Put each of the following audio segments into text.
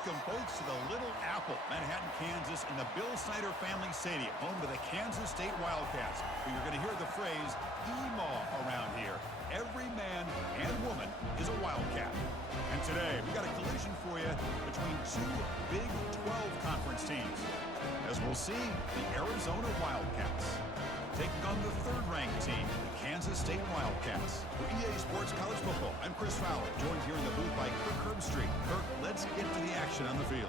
welcome folks to the Little Apple, Manhattan, Kansas, in the Bill Snyder Family Stadium, home to the Kansas State Wildcats. But you're going to hear the phrase "EMAW" around here. Every man and woman is a Wildcat. And today, we got a collision for you between two Big 12 conference teams. As we'll see, the Arizona Wildcats taking on the third-ranked team, the Kansas State Wildcats. For EA Sports College Football, I'm Chris Fowler, joined here in the booth by Kirk Herbstreit. Kirk, let's get to the action on the field.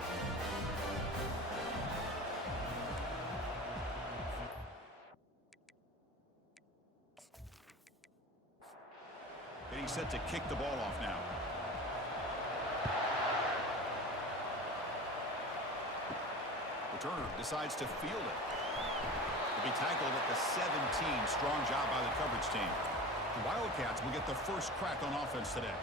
Getting set to kick the ball off now. Returner decides to field it. Be tackled at the 17. Strong job by the coverage team. The Wildcats will get the first crack on offense today.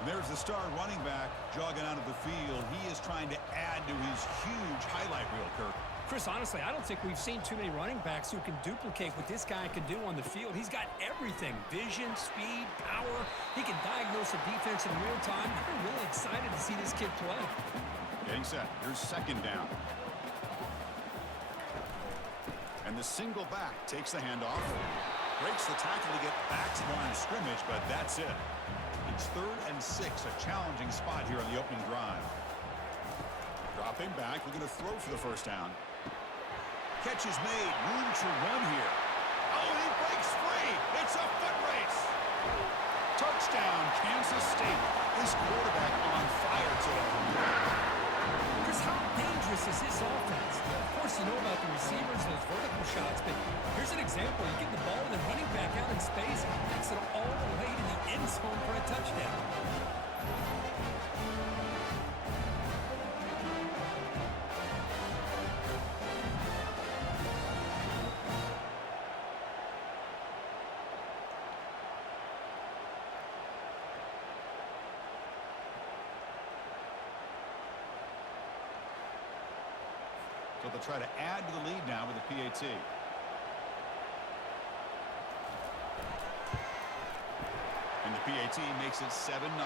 And there's the star running back jogging out of the field. He is trying to add to his huge highlight reel, Kirk. Chris, honestly, I don't think we've seen too many running backs who can duplicate what this guy can do on the field. He's got everything: vision, speed, power. He can diagnose a defense in real time. I'm really excited to see this kid play. Getting set. Here's second down. And the single back takes the handoff, breaks the tackle to get back to the line of scrimmage, but that's it. It's 3rd and 6, a challenging spot here on the opening drive. Dropping back, we're going to throw for the first down. Catch is made, room to run here. Oh, he breaks free. It's a foot race. Touchdown, Kansas State. This quarterback on fire today. Chris, how dangerous is this offense? Of course, you know about the receivers, those vertical shots, but here's an example. You get the ball and the running back out in space, takes it all the way to the end zone for a touchdown. So they'll try to add to the lead now with the PAT. And the PAT makes it 7-0. The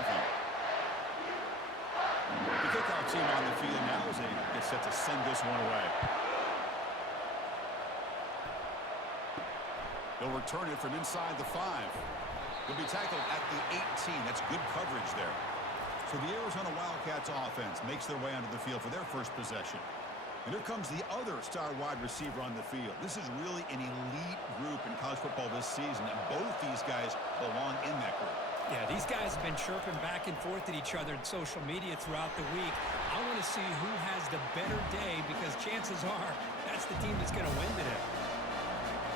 kickoff team on the field now as they get set to send this one away. They'll return it from inside the 5. They'll be tackled at the 18. That's good coverage there. So the Arizona Wildcats offense makes their way onto the field for their first possession. And here comes the other star wide receiver on the field. This is really an elite group in college football this season, and both these guys belong in that group. Yeah, these guys have been chirping back and forth at each other in social media throughout the week. I want to see who has the better day, because chances are that's the team that's going to win today.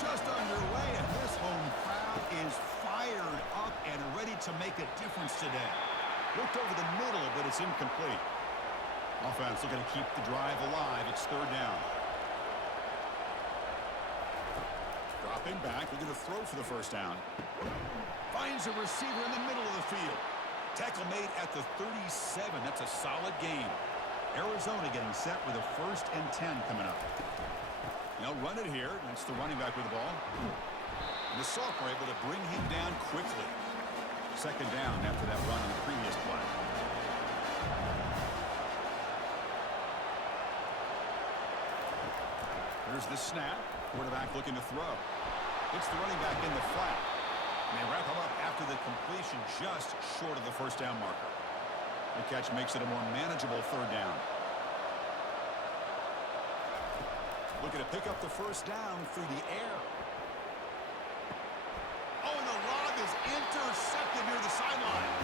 Just underway, and this home crowd is fired up and ready to make a difference today. Looked over the middle, but it's incomplete. Offense looking to keep the drive alive. It's 3rd down. Dropping back. We're going to throw for the first down. Finds a receiver in the middle of the field. Tackle made at the 37. That's a solid gain. Arizona getting set with a 1st and 10 coming up. They'll run it here. That's the running back with the ball. And the sophomore able to bring him down quickly. 2nd down after that run on the previous play. Here's the snap. Quarterback looking to throw. It's the running back in the flat. And they wrap him up after the completion, just short of the 1st down marker. The catch makes it a more manageable 3rd down. Looking to pick up the 1st down through the air. Oh, and the lob is intercepted near the sideline.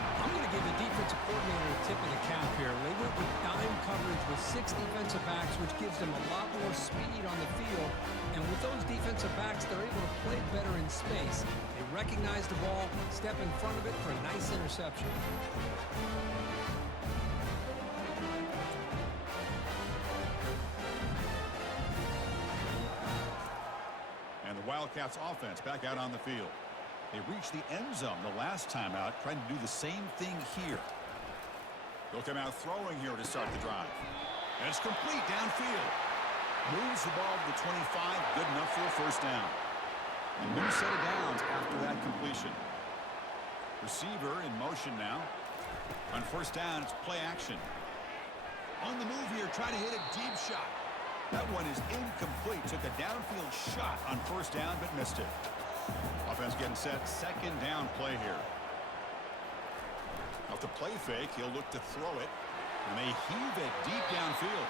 I'm going to give the defensive coordinator a tip of the cap here. They went with dime coverage with 6 defensive backs, which gives them a lot more speed on the field. And with those defensive backs, they're able to play better in space. They recognize the ball, step in front of it for a nice interception. And the Wildcats offense back out on the field. They reached the end zone the last time out, trying to do the same thing here. They'll come out throwing here to start the drive. And it's complete downfield. Moves the ball to the 25, good enough for a 1st down. A new set of downs after that completion. Receiver in motion now. On 1st down, it's play action. On the move here, trying to hit a deep shot. That one is incomplete. Took a downfield shot on first down, but missed it. Offense getting set. Second down play here. Off the play fake, he'll look to throw it. And they heave it deep downfield.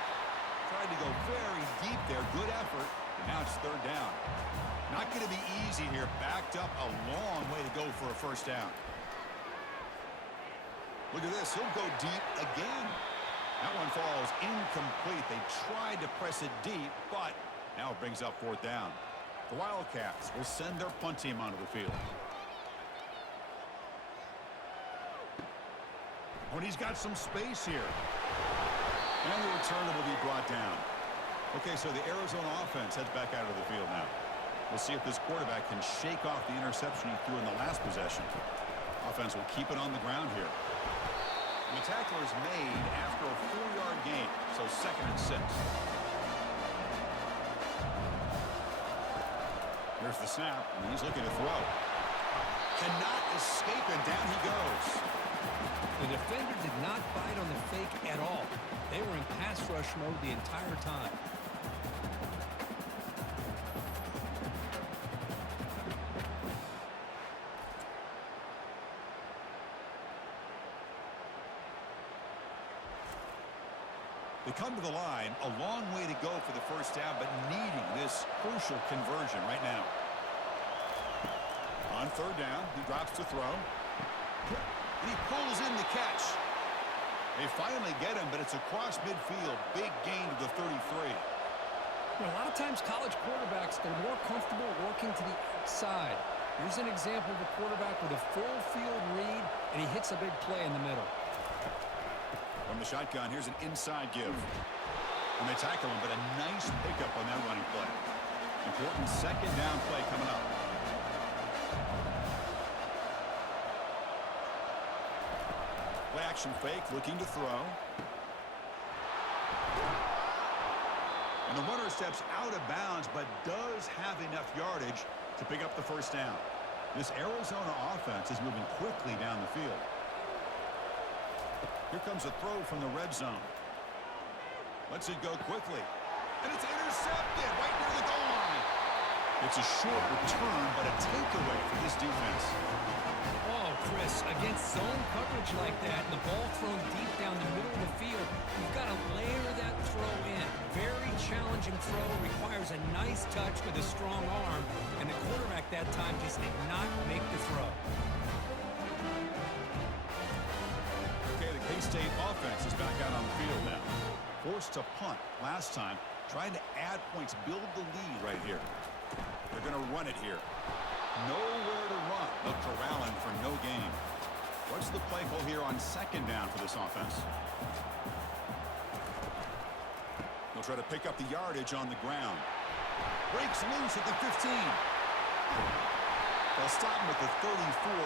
Tried to go very deep there. Good effort. And now it's third down. Not going to be easy here. Backed up a long way to go for a first down. Look at this. He'll go deep again. That one falls incomplete. They tried to press it deep, but now it brings up fourth down. The Wildcats will send their punt team onto the field. When he's got some space here. And the returner will be brought down. Okay, so the Arizona offense heads back out of the field now. We'll see if this quarterback can shake off the interception he threw in the last possession. Offense will keep it on the ground here. The tackle is made after a 4-yard gain, so 2nd and 6. Here's the snap, and he's looking to throw. Cannot escape, and down he goes. The defender did not bite on the fake at all. They were in pass rush mode the entire time. They come to the line, a long way to go for the first down, but needing this crucial conversion right now. On third down, he drops to throw. And he pulls in the catch. They finally get him, but it's across midfield. Big gain to the 33. Well, a lot of times college quarterbacks, they're more comfortable working to the outside. Here's an example of a quarterback with a full field read, and he hits a big play in the middle. From the shotgun, here's an inside give. And they tackle him, but a nice pickup on that running play. Important second down play coming up. Play action fake, looking to throw. And the runner steps out of bounds, but does have enough yardage to pick up the first down. This Arizona offense is moving quickly down the field. Here comes a throw from the red zone. Lets it go quickly. And it's intercepted right near the goal line. It's a short return, but a takeaway for this defense. Oh, Chris, against zone coverage like that, and the ball thrown deep down the middle of the field, you've got to layer that throw in. Very challenging throw, requires a nice touch with a strong arm, and the quarterback that time just did not make the throw. Okay, the K-State offense is back out on the field now. Forced to punt last time, trying to add points, build the lead right here. They're going to run it here. Nowhere to run. They'll corral him for no gain. What's the play call here on second down for this offense? They'll try to pick up the yardage on the ground. Breaks loose at the 15. They'll stop him at the 34.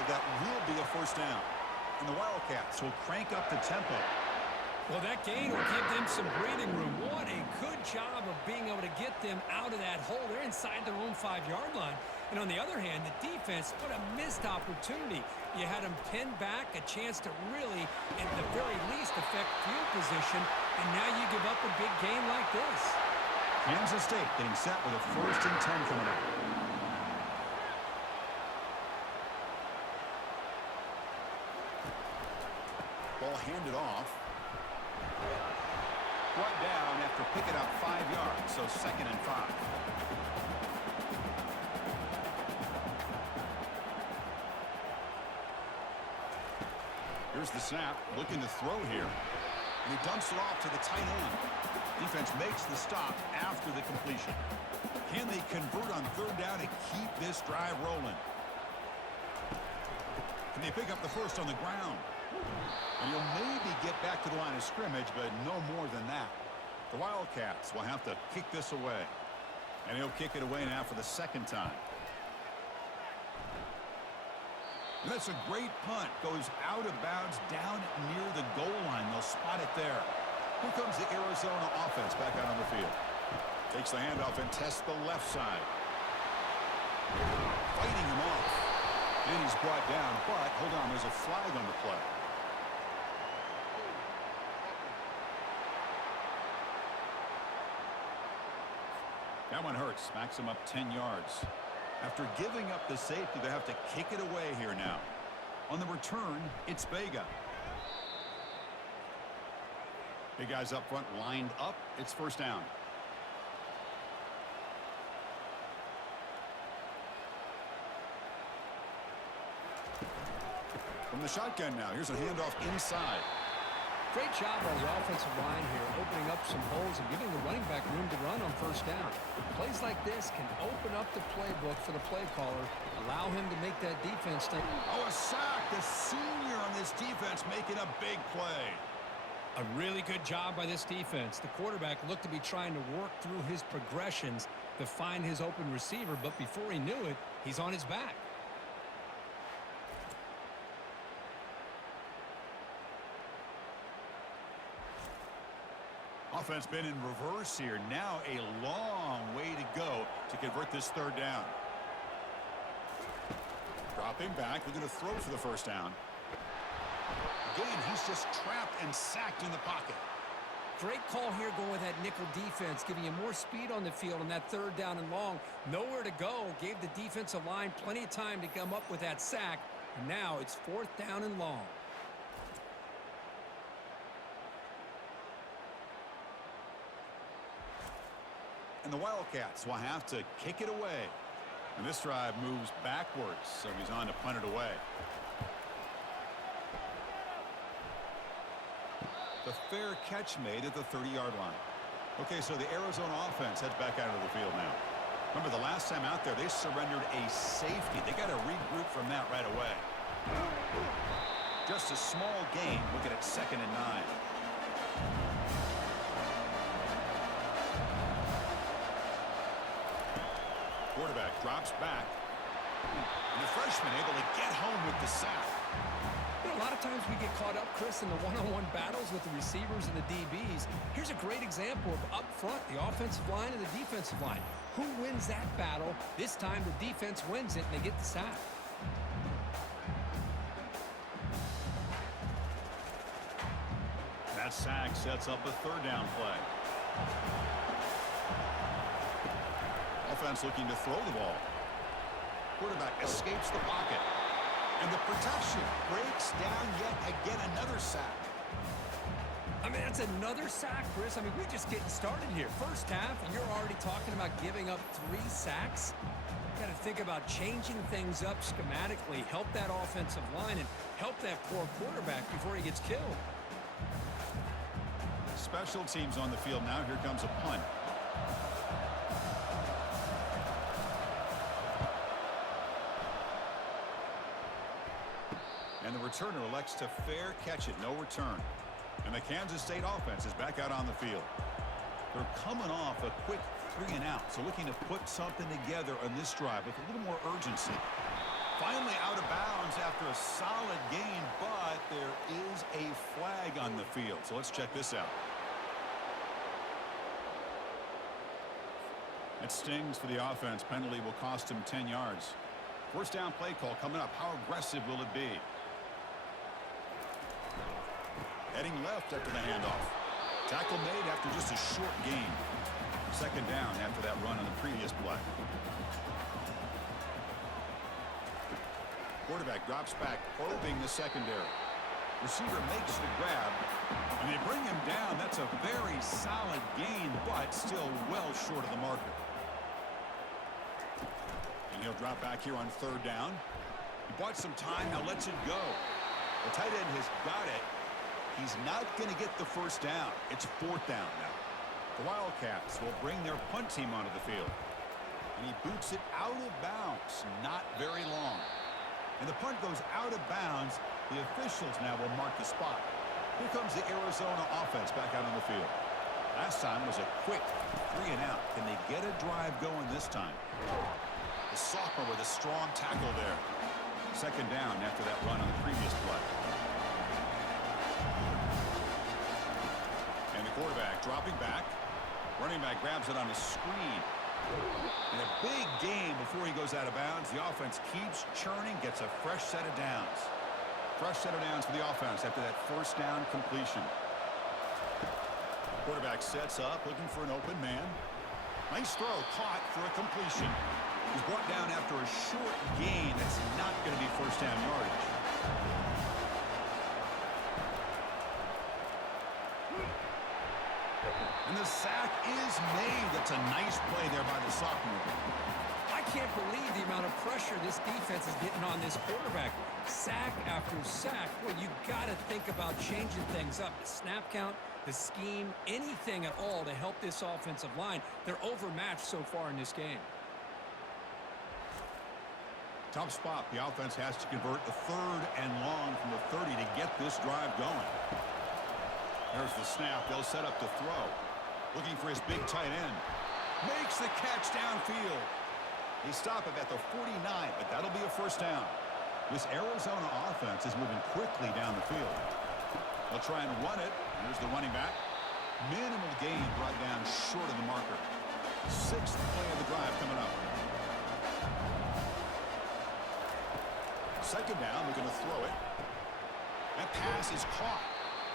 That will be a first down. And the Wildcats will crank up the tempo. Well, that gain will give them some breathing room. What a good job of being able to get them out of that hole. They're inside their own 5-yard line. And on the other hand, the defense, what a missed opportunity. You had them pinned back, a chance to really, at the very least, affect field position. And now you give up a big gain like this. Kansas State getting set with a 1st and 10 coming up. Ball handed off. Brought down after picking up 5 yards, so 2nd and 5. Here's the snap, looking to throw here. And he dumps it off to the tight end. Defense makes the stop after the completion. Can they convert on third down and keep this drive rolling? Can they pick up the first on the ground? And he'll maybe get back to the line of scrimmage, but no more than that. The Wildcats will have to kick this away. And he'll kick it away now for the 2nd time. And that's a great punt. Goes out of bounds down near the goal line. They'll spot it there. Here comes the Arizona offense back out on the field. Takes the handoff and tests the left side. Fighting him off. And he's brought down, but hold on, there's a flag on the play. That one hurts. Smacks him up 10 yards. After giving up the safety, they have to kick it away here now. On the return, it's Vega. Big guys up front lined up. It's first down. From the shotgun now, here's a handoff inside. Great job on the offensive line here, opening up some holes and giving the running back room to run on first down. Plays like this can open up the playbook for the play caller, allow him to make that defense think. Oh, a sack. The senior on this defense making a big play. A really good job by this defense. The quarterback looked to be trying to work through his progressions to find his open receiver, but before he knew it, he's on his back. Offense been in reverse here. Now a long way to go to convert this third down. Dropping back. They're going to throw for the first down. Again, he's just trapped and sacked in the pocket. Great call here going with that nickel defense, giving you more speed on the field on that third down and long. Nowhere to go. Gave the defensive line plenty of time to come up with that sack. And now it's fourth down and long. And the Wildcats will have to kick it away. And this drive moves backwards, so he's on to punt it away. The fair catch made at the 30-yard line. Okay, so the Arizona offense heads back out of the field now. Remember, the last time out there, they surrendered a safety. They got to regroup from that right away. Just a small gain. Look at it, 2nd and 9. Quarterback drops back. And the freshman able to get home with the sack. You know, a lot of times we get caught up, Chris, in the one-on-one battles with the receivers and the DBs. Here's a great example of up front, the offensive line and the defensive line. Who wins that battle? This time the defense wins it and they get the sack. That sack sets up a third down play. Offense looking to throw the ball. Quarterback escapes the pocket. And the protection breaks down yet again. Another sack. I mean, that's another sack, Chris. I mean, we're just getting started here. First half, and you're already talking about giving up 3 sacks. Got to think about changing things up schematically, help that offensive line, and help that poor quarterback before he gets killed. Special teams on the field now. Here comes a punt. And the returner elects to fair catch it. No return. And the Kansas State offense is back out on the field. They're coming off a quick 3 and out. So looking to put something together on this drive with a little more urgency. Finally out of bounds after a solid gain, but there is a flag on the field. So let's check this out. That stings for the offense. Penalty will cost him 10 yards. First down play call coming up. How aggressive will it be? Heading left after the handoff. Tackle made after just a short gain. Second down after that run on the previous play. Quarterback drops back, probing the secondary. Receiver makes the grab, and they bring him down. That's a very solid gain, but still well short of the marker. And he'll drop back here on third down. He bought some time, now lets it go. The tight end has got it. He's not going to get the first down. It's fourth down now. The Wildcats will bring their punt team onto the field. And he boots it out of bounds. Not very long. And the punt goes out of bounds. The officials now will mark the spot. Here comes the Arizona offense back out on the field. Last time was a quick 3 and out. Can they get a drive going this time? The sophomore with a strong tackle there. Second down after that run on the previous play. And the quarterback dropping back. Running back grabs it on a screen. And a big gain before he goes out of bounds. The offense keeps churning, gets a fresh set of downs. Fresh set of downs for the offense after that first down completion. Quarterback sets up, looking for an open man. Nice throw, caught for a completion. He's brought down after a short gain. That's not going to be first down yardage. And the sack is made. That's a nice play there by the sophomore. I can't believe the amount of pressure this defense is getting on this quarterback. Sack after sack. Well, you got to think about changing things up. The snap count, the scheme, anything at all to help this offensive line. They're overmatched so far in this game. Tough spot. The offense has to convert a 3rd and long from the 30 to get this drive going. There's the snap. They'll set up to throw. Looking for his big tight end. Makes the catch downfield. They stop him at the 49, but that'll be a first down. This Arizona offense is moving quickly down the field. They'll try and run it. Here's the running back. Minimal gain brought down short of the marker. 6th play of the drive coming up. 2nd down, they're going to throw it. That pass is caught.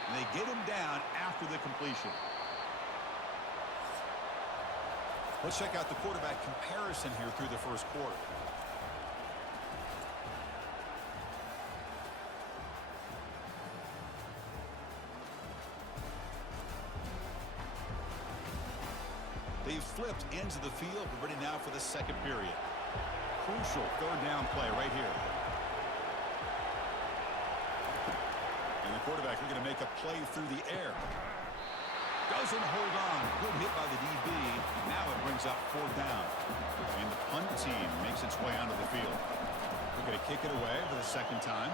And they get him down after the completion. Let's check out the quarterback comparison here through the first quarter. They've flipped ends of the field. We're ready now for the 2nd period. Crucial 3rd down play right here. And the quarterback are going to make a play through the air. Doesn't hold on. Good hit by the DB. Now it brings up 4th down. And the punt team makes its way onto the field. They're going to kick it away for the 2nd time.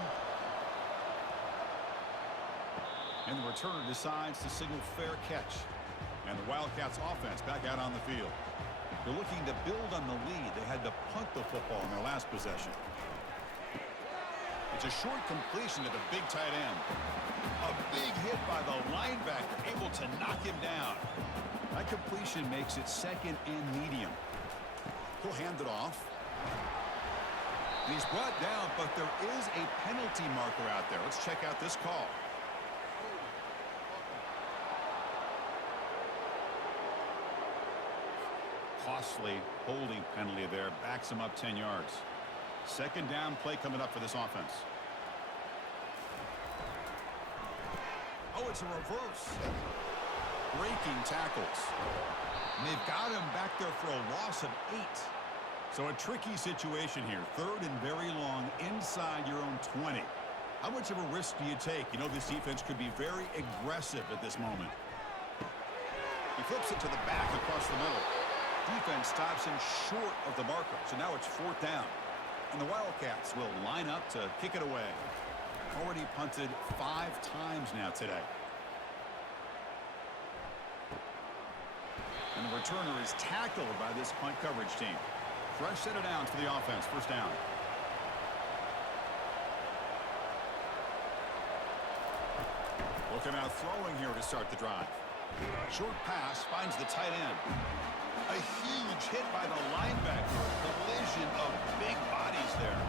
And the returner decides to signal fair catch. And the Wildcats offense back out on the field. They're looking to build on the lead. They had to punt the football in their last possession. It's a short completion to the big tight end. A big hit by the linebacker, able to knock him down. That completion makes it 2nd and medium. He'll hand it off. And he's brought down, but there is a penalty marker out there. Let's check out this call. Costly holding penalty there. Backs him up 10 yards. 2nd down play coming up for this offense. Oh, it's a reverse. Breaking tackles. And they've got him back there for a loss of 8. So a tricky situation here. 3rd and very long inside your own 20. How much of a risk do you take? You know this defense could be very aggressive at this moment. He flips it to the back across the middle. Defense stops him short of the marker. So now it's 4th down. And the Wildcats will line up to kick it away. Already punted 5 times now today. And the returner is tackled by this punt coverage team. Fresh set of downs for the offense. First down. Will come out throwing here to start the drive. Short pass finds the tight end. A huge hit by the linebacker. A collision of big bodies there.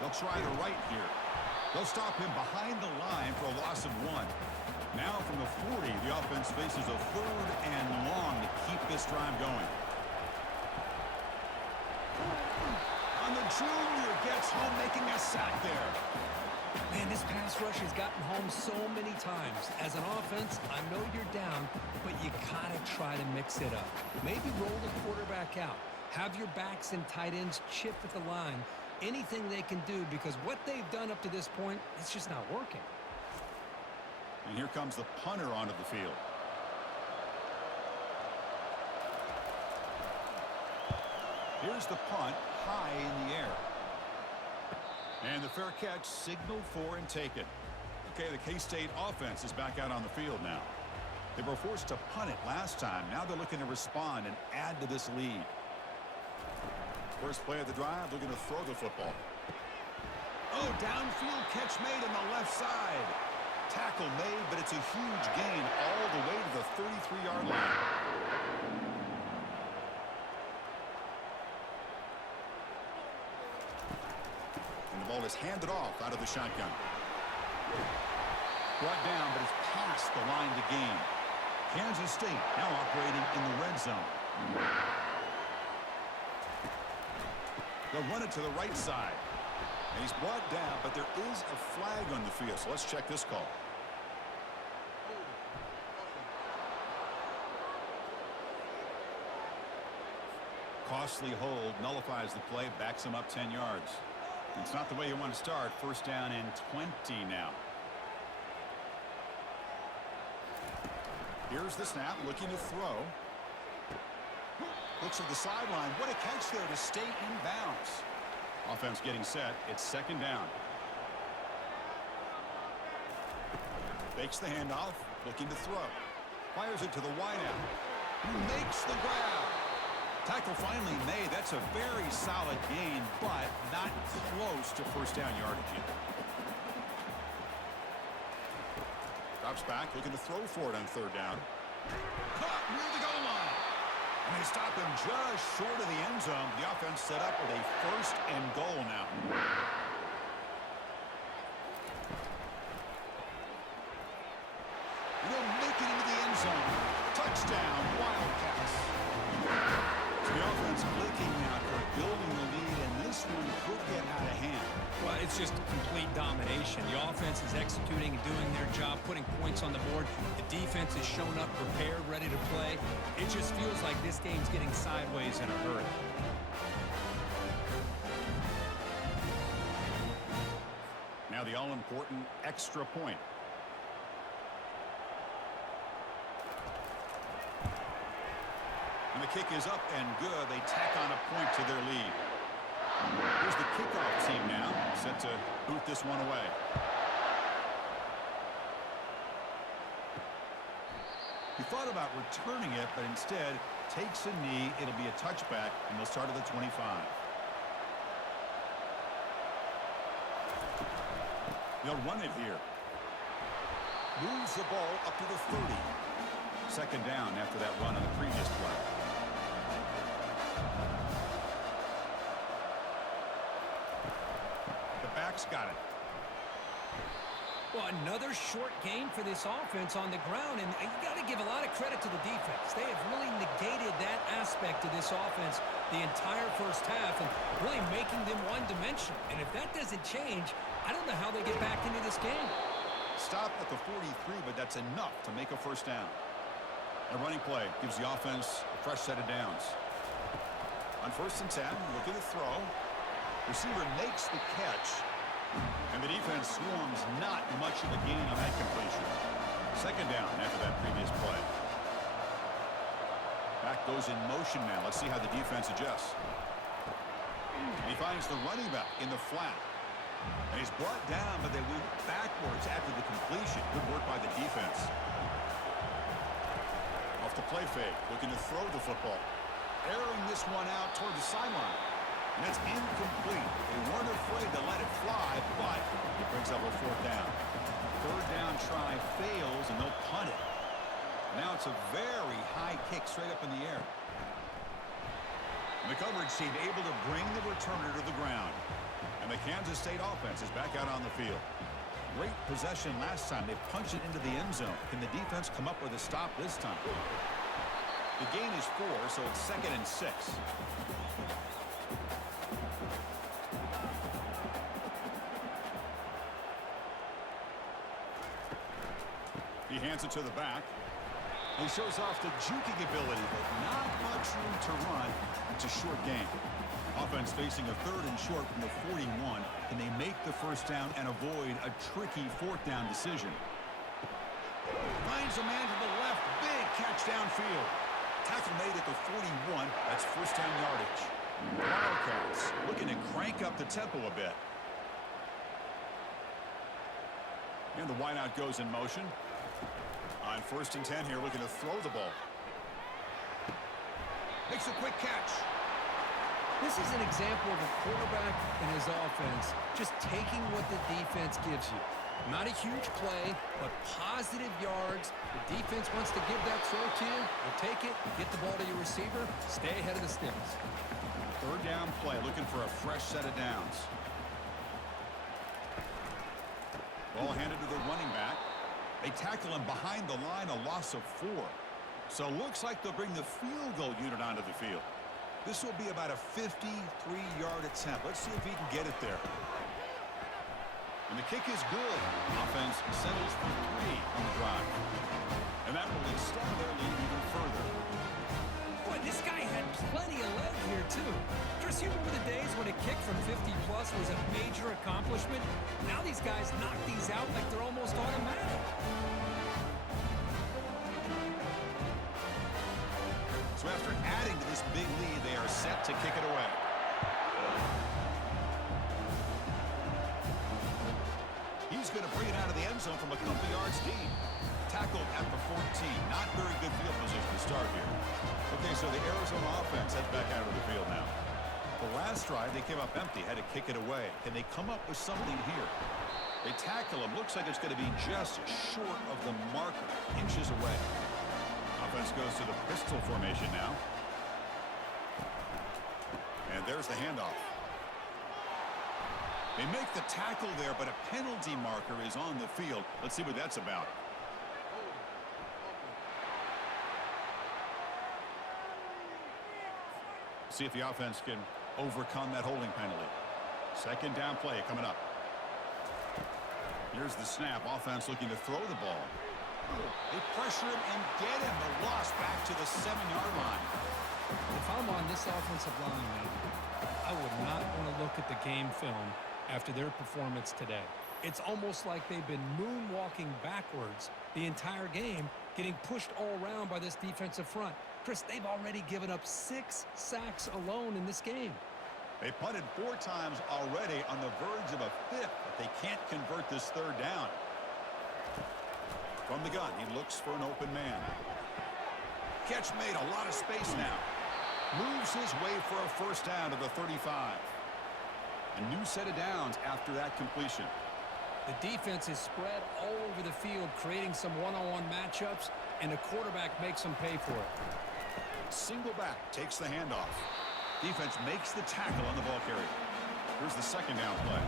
They'll try the right here. They'll stop him behind the line for a loss of 1. Now from the 40, the offense faces a 3rd and long to keep this drive going. And the junior gets home, making a sack there. Man, this pass rush has gotten home so many times. As an offense, I know you're down, but you gotta try to mix it up. Maybe roll the quarterback out. Have your backs and tight ends chip at the line. Anything they can do, because what they've done up to this point, it's just not working. And here comes the punter onto the field. Here's the punt, high in the air. And the fair catch signaled for and taken. Okay, the K-State offense is back out on the field now. They were forced to punt it last time. Now they're looking to respond and add to this lead. First play of the drive, looking to throw the football. Oh, downfield catch made on the left side. Tackle made, but it's a huge gain all the way to the 33-yard line. And the ball is handed off out of the shotgun. Brought down, but it's past the line to gain. Kansas State now operating in the red zone. They'll run it to the right side. And he's brought down, but there is a flag on the field. So let's check this call. Costly hold nullifies the play, backs him up 10 yards. It's not the way you want to start. First down and 20 now. Here's the snap, looking to throw. Looks at the sideline. What a catch there to stay in bounds. Offense getting set. It's second down. Fakes the handoff, looking to throw. Fires it to the wideout, who makes the grab. Tackle finally made. That's a very solid gain, but not close to first down yardage yet. Drops back, looking to throw for it on third down. Caught near the goal line. And they stop him just short of the end zone. The offense set up with a first and goal now. He'll make it into the end zone. Touchdown, Wildcats. So the offense blinking now, building the lead, and this one could get out of hand. Well, it's just complete domination. The offense is executing and doing their job, putting points on the board. The defense is shown up, prepared, ready to play. It just feels like this game's getting sideways in a hurry. Now the all-important extra point. And the kick is up and good. They tack on a point to their lead. Here's the kickoff team now, set to boot this one away. He thought about returning it, but instead takes a knee. It'll be a touchback, and they'll start at the 25. They'll run it here. Moves the ball up to the 30. Second down after that run on the previous play. The back's got it. Well, another short game for this offense on the ground, and you got to give a lot of credit to the defense. They have really negated that aspect of this offense the entire first half and really making them one-dimensional. And if that doesn't change, I don't know how they get back into this game. Stop at the 43, but that's enough to make a first down. A running play gives the offense a fresh set of downs. On first and 10, looking to throw. Receiver makes the catch. And the defense swarms not much of a gain on that completion. Second down after that previous play. Back goes in motion now. Let's see how the defense adjusts. He finds the running back in the flat. And he's brought down, but they went backwards after the completion. Good work by the defense. Off the play fake, looking to throw the football. Airing this one out toward the sideline. And that's incomplete. They weren't afraid to let it fly, but it brings up a fourth down. Third down try fails, and they'll punt it. Now it's a very high kick straight up in the air. And the coverage team able to bring the returner to the ground. And the Kansas State offense is back out on the field. Great possession last time. They punched it into the end zone. Can the defense come up with a stop this time? The gain is 4, so it's second and 6. He hands it to the back. He shows off the juking ability, but not much room to run. It's a short game. Offense facing a third and short from the 41. Can they make the first down and avoid a tricky fourth down decision? Finds a man to the left. Big catch downfield. Tackle made at the 41. That's first down yardage. Wildcats looking to crank up the tempo a bit. And the wideout goes in motion. On first and 10 here, looking to throw the ball. Makes a quick catch. This is an example of a quarterback and his offense just taking what the defense gives you. Not a huge play, but positive yards. The defense wants to give that throw to you. You'll take it, get the ball to your receiver, stay ahead of the sticks. Third down play, looking for a fresh set of downs. Ball handed to the running back. They tackle him behind the line, a loss of 4. So looks like they'll bring the field goal unit onto the field. This will be about a 53-yard attempt. Let's see if he can get it there. And the kick is good. Offense settles for 3 on the drive. And that will extend their lead even further. Boy, this guy had plenty of leg here, too. Chris, you remember the days when a kick from 50-plus was a major accomplishment? Now these guys knock these out like they're almost automatic. So after adding to this big lead, they are set to kick it away. He's going to bring it out of the end zone from a couple yards deep. Tackled at the 14. Not very good field position to start here. Okay, so the Arizona offense heads back out of the field now. The last drive, they came up empty, had to kick it away. Can they come up with something here? They tackle him. Looks like it's going to be just short of the marker, inches away. Offense goes to the pistol formation now. And there's the handoff. They make the tackle there, but a penalty marker is on the field. Let's see what that's about. See if the offense can overcome that holding penalty. Second down play coming up. Here's the snap. Offense looking to throw the ball. They pressure him and get him. The loss back to the 7-yard line. If I'm on this offensive line, man, I would not want to look at the game film after their performance today. It's almost like they've been moonwalking backwards the entire game, getting pushed all around by this defensive front. Chris, they've already given up 6 sacks alone in this game. They punted 4 times already, on the verge of a 5th, but they can't convert this 3rd down. From the gun, he looks for an open man. Catch made, a lot of space now. Moves his way for a 1st down to the 35. A new set of downs after that completion. The defense is spread all over the field, creating some one-on-one matchups, and the quarterback makes them pay for it. Single back, takes the handoff. Defense makes the tackle on the ball carrier. Here's the 2nd down play.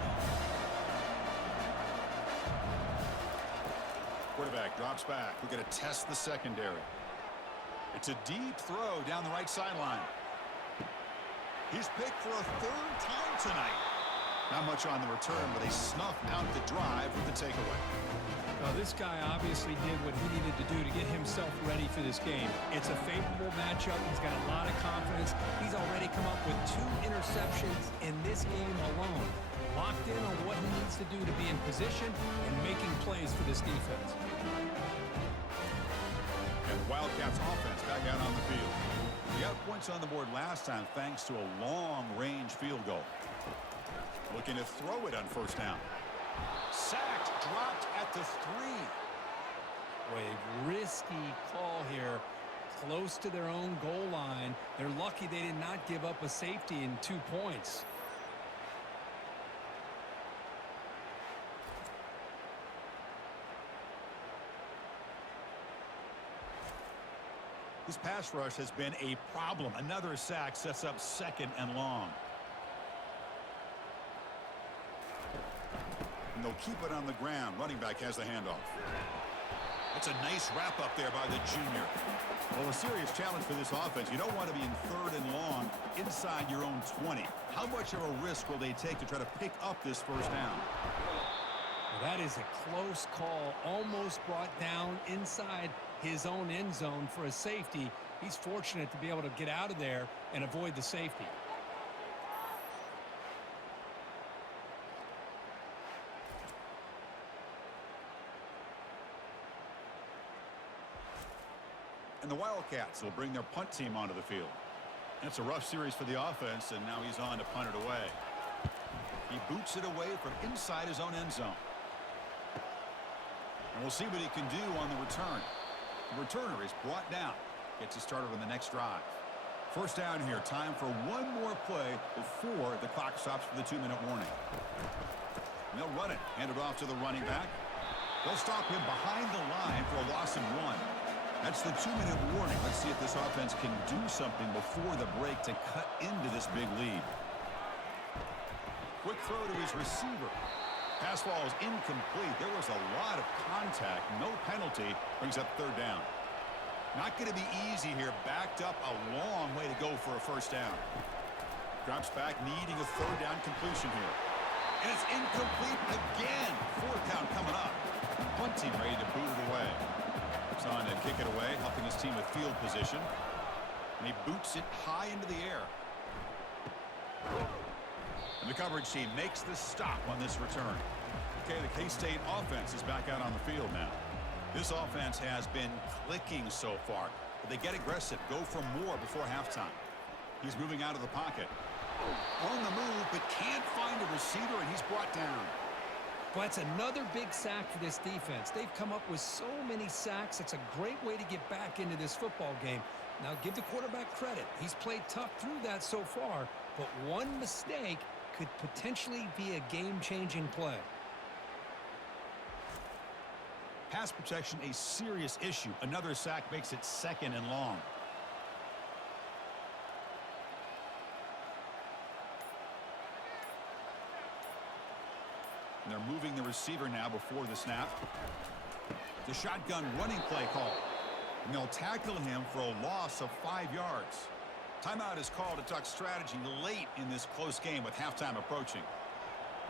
Quarterback drops back. We're going to test the secondary. It's a deep throw down the right sideline. He's picked for a 3rd time tonight. Not much on the return, but they snuff out the drive with the takeaway. Well, this guy obviously did what he needed to do to get himself ready for this game. It's a favorable matchup. He's got a lot of confidence. He's already come up with 2 interceptions in this game alone. Locked in on what he needs to do to be in position and making plays for this defense. And the Wildcats offense back out on the field. They got points on the board last time thanks to a long-range field goal. Looking to throw it on 1st down. Sacked, dropped at the 3. Boy, a risky call here. Close to their own goal line. They're lucky they did not give up a safety in 2 points. This pass rush has been a problem. Another sack sets up 2nd and long. And they'll keep it on the ground. Running back has the handoff. That's a nice wrap up there by the junior. Well, a serious challenge for this offense. You don't want to be in 3rd and long inside your own 20. How much of a risk will they take to try to pick up this 1st down? Well, that is a close call. Almost brought down inside his own end zone for a safety. He's fortunate to be able to get out of there and avoid the safety. And the Wildcats will bring their punt team onto the field. It's a rough series for the offense, and now he's on to punt it away. He boots it away from inside his own end zone. And we'll see what he can do on the return. The returner is brought down. Gets it started on the next drive. 1st down here. Time for one more play before the clock stops for the 2-minute warning. And they'll run it. Hand it off to the running back. They'll stop him behind the line for a loss of 1. That's the 2-minute warning. Let's see if this offense can do something before the break to cut into this big lead. Quick throw to his receiver. Pass ball is incomplete. There was a lot of contact. No penalty. Brings up third down. Not going to be easy here. Backed up a long way to go for a first down. Drops back, needing a third down completion here. And it's incomplete again. Fourth down coming up. Punt team ready to boot it away. It's on to kick it away, helping his team with field position. And he boots it high into the air. And the coverage team makes the stop on this return. Okay, the K-State offense is back out on the field now. This offense has been clicking so far, but they get aggressive, go for more before halftime. He's moving out of the pocket. On the move, but can't find a receiver, and he's brought down. Well, that's another big sack for this defense. They've come up with so many sacks. It's a great way to get back into this football game. Now, give the quarterback credit. He's played tough through that so far, but one mistake could potentially be a game-changing play. Pass protection, a serious issue. Another sack makes it second and long. And they're moving the receiver now before the snap. The shotgun running play call. And they'll tackle him for a loss of 5 yards. Timeout is called to duck strategy late in this close game with halftime approaching.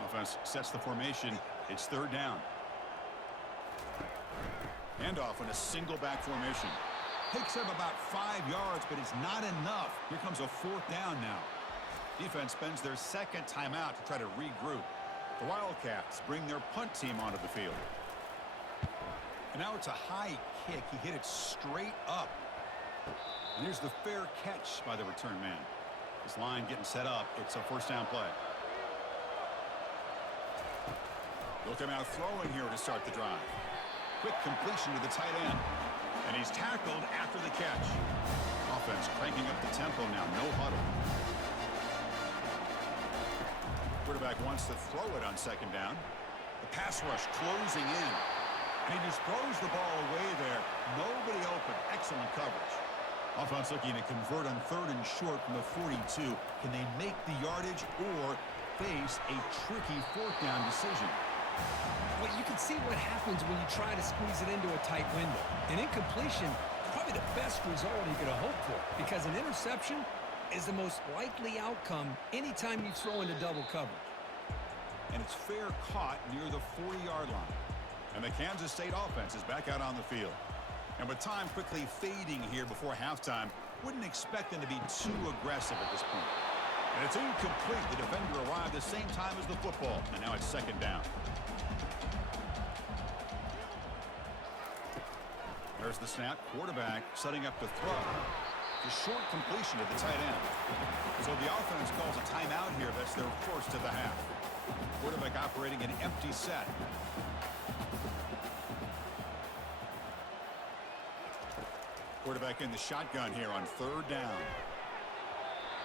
Offense sets the formation. It's third down. Handoff in a single back formation. Picks up about 5 yards, but it's not enough. Here comes a fourth down now. Defense spends their second timeout to try to regroup. The Wildcats bring their punt team onto the field. And now it's a high kick. He hit it straight up. And here's the fair catch by the return man. This line getting set up. It's a first down play. They'll come out throwing here to start the drive. Quick completion to the tight end. And he's tackled after the catch. Offense cranking up the tempo now. No huddle. Quarterback wants to throw it on second down. The pass rush closing in. And he just throws the ball away there. Nobody open. Excellent coverage. Offense looking to convert on third and short from the 42. Can they make the yardage or face a tricky fourth down decision? Well, you can see what happens when you try to squeeze it into a tight window. An incompletion is probably the best result you could have hoped for, because an interception is the most likely outcome anytime you throw into double coverage. And it's fair caught near the 40-yard line. And the Kansas State offense is back out on the field. And with time quickly fading here before halftime, wouldn't expect them to be too aggressive at this point. And it's incomplete. The defender arrived the same time as the football. And now it's second down. There's the snap. Quarterback setting up to throw. The short completion to the tight end. So the offense calls a timeout here. That's their first of the half. Quarterback operating an empty set. Quarterback in the shotgun here on third down.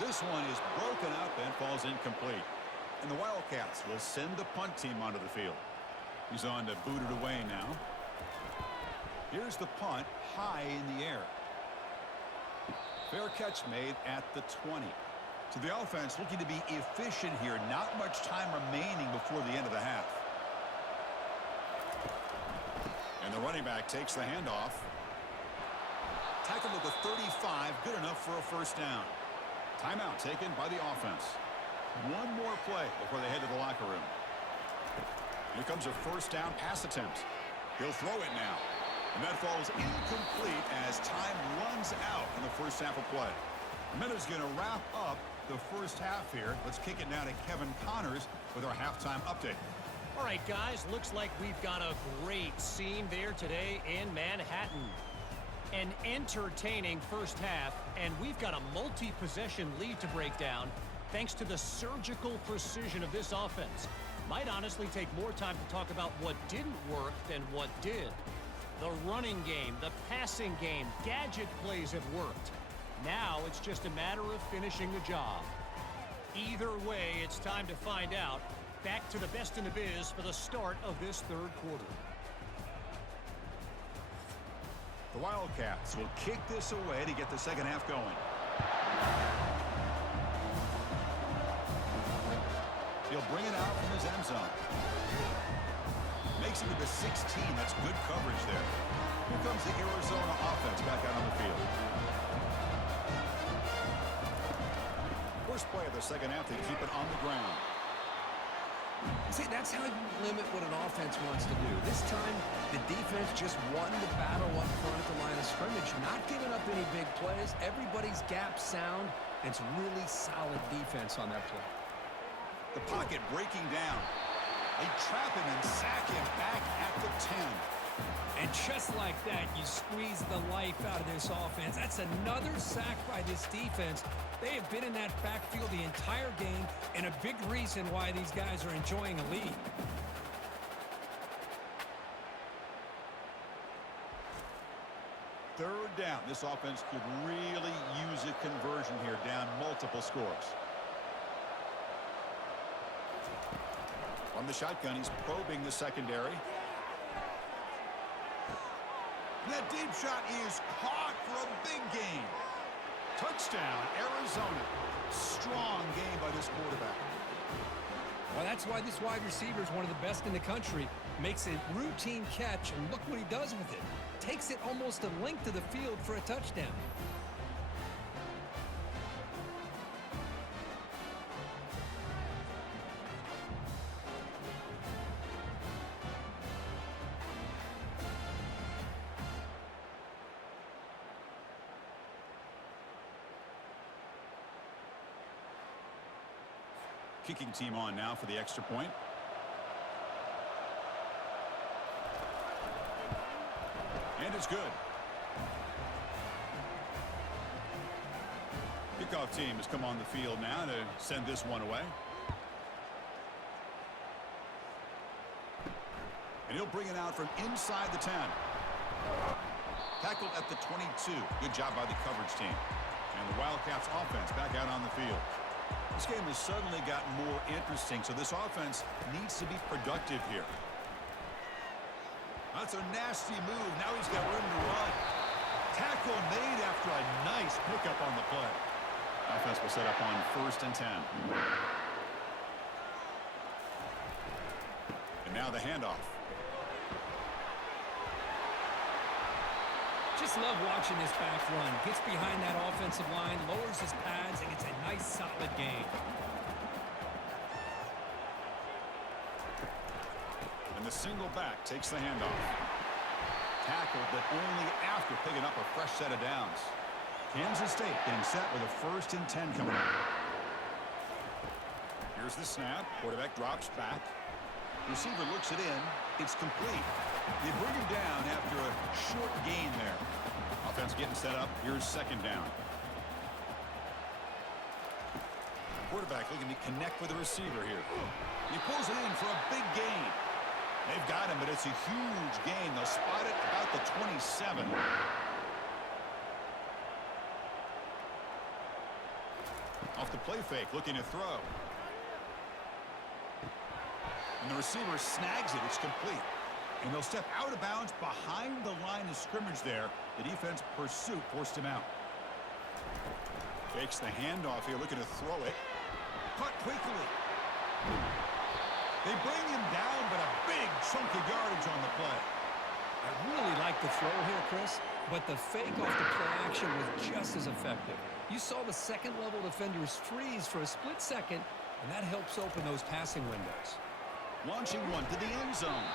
This one is broken up and falls incomplete. And the Wildcats will send the punt team onto the field. He's on to boot it away now. Here's the punt high in the air. Fair catch made at the 20. So the offense looking to be efficient here. Not much time remaining before the end of the half. And the running back takes the handoff. Tackled at the 35. Good enough for a first down. Timeout taken by the offense. One more play before they head to the locker room. Here comes a first down pass attempt. He'll throw it now. And that falls incomplete as time runs out in the first half of play. Minute's going to wrap up the first half here. Let's kick it now to Kevin Connors with our halftime update. All right, guys, looks like we've got a great scene there today in Manhattan. An entertaining first half, and we've got a multi-possession lead to break down thanks to the surgical precision of this offense. Might honestly take more time to talk about what didn't work than what did. The running game, the passing game, gadget plays have worked. Now it's just a matter of finishing the job. Either way, it's time to find out. Back to the best in the biz for the start of this third quarter. The Wildcats will kick this away to get the second half going. He'll bring it out from his end zone. Makes it to the 16. That's good coverage there. Here comes the Arizona offense back out on the field. First play of the second half, they keep it on the ground. See, that's how you limit what an offense wants to do. This time, the defense just won the battle up front at the line of scrimmage, not giving up any big plays. Everybody's gap sound. It's really solid defense on that play. The pocket breaking down. They trap him and sack him back at the 10. And just like that, you squeeze the life out of this offense. That's another sack by this defense. They have been in that backfield the entire game, and a big reason why these guys are enjoying a lead. Third down. This offense could really use a conversion here, down multiple scores. From the shotgun, he's probing the secondary. That deep shot is caught for a big gain. Touchdown, Arizona. Strong game by this quarterback. Well, that's why this wide receiver is one of the best in the country. Makes a routine catch, and look what he does with it. Takes it almost a length of the field for a touchdown. Kicking team on now for the extra point. And it's good. Kickoff team has come on the field now to send this one away. And he'll bring it out from inside the 10. Tackled at the 22. Good job by the coverage team. And the Wildcats offense back out on the field. This game has suddenly gotten more interesting, so this offense needs to be productive here. That's a nasty move. Now he's got room to run. Tackle made after a nice pickup on the play. Offense will set up on 1st and 10. And now the handoff. Just love watching this back run. Gets behind that offensive line, lowers his pads, and gets a nice solid gain. And the single back takes the handoff. Tackled, but only after picking up a fresh set of downs. Kansas State getting set with a 1st and 10 coming up. Here's the snap. Quarterback drops back. Receiver looks it in. It's complete. They bring him down after a short gain there. Offense getting set up. Here's 2nd down. Quarterback looking to connect with the receiver here. He pulls it in for a big gain. They've got him, but it's a huge gain. They'll spot it about the 27. Off the play fake, looking to throw. And the receiver snags it. It's complete. And they'll step out of bounds behind the line of scrimmage there. The defense pursuit forced him out. Fakes the handoff here, looking to throw it. Caught quickly. They bring him down, but a big chunk of yardage on the play. I really like the throw here, Chris, but the fake off the play action was just as effective. You saw the second-level defenders freeze for a split second, and that helps open those passing windows. Launching one to the end zone.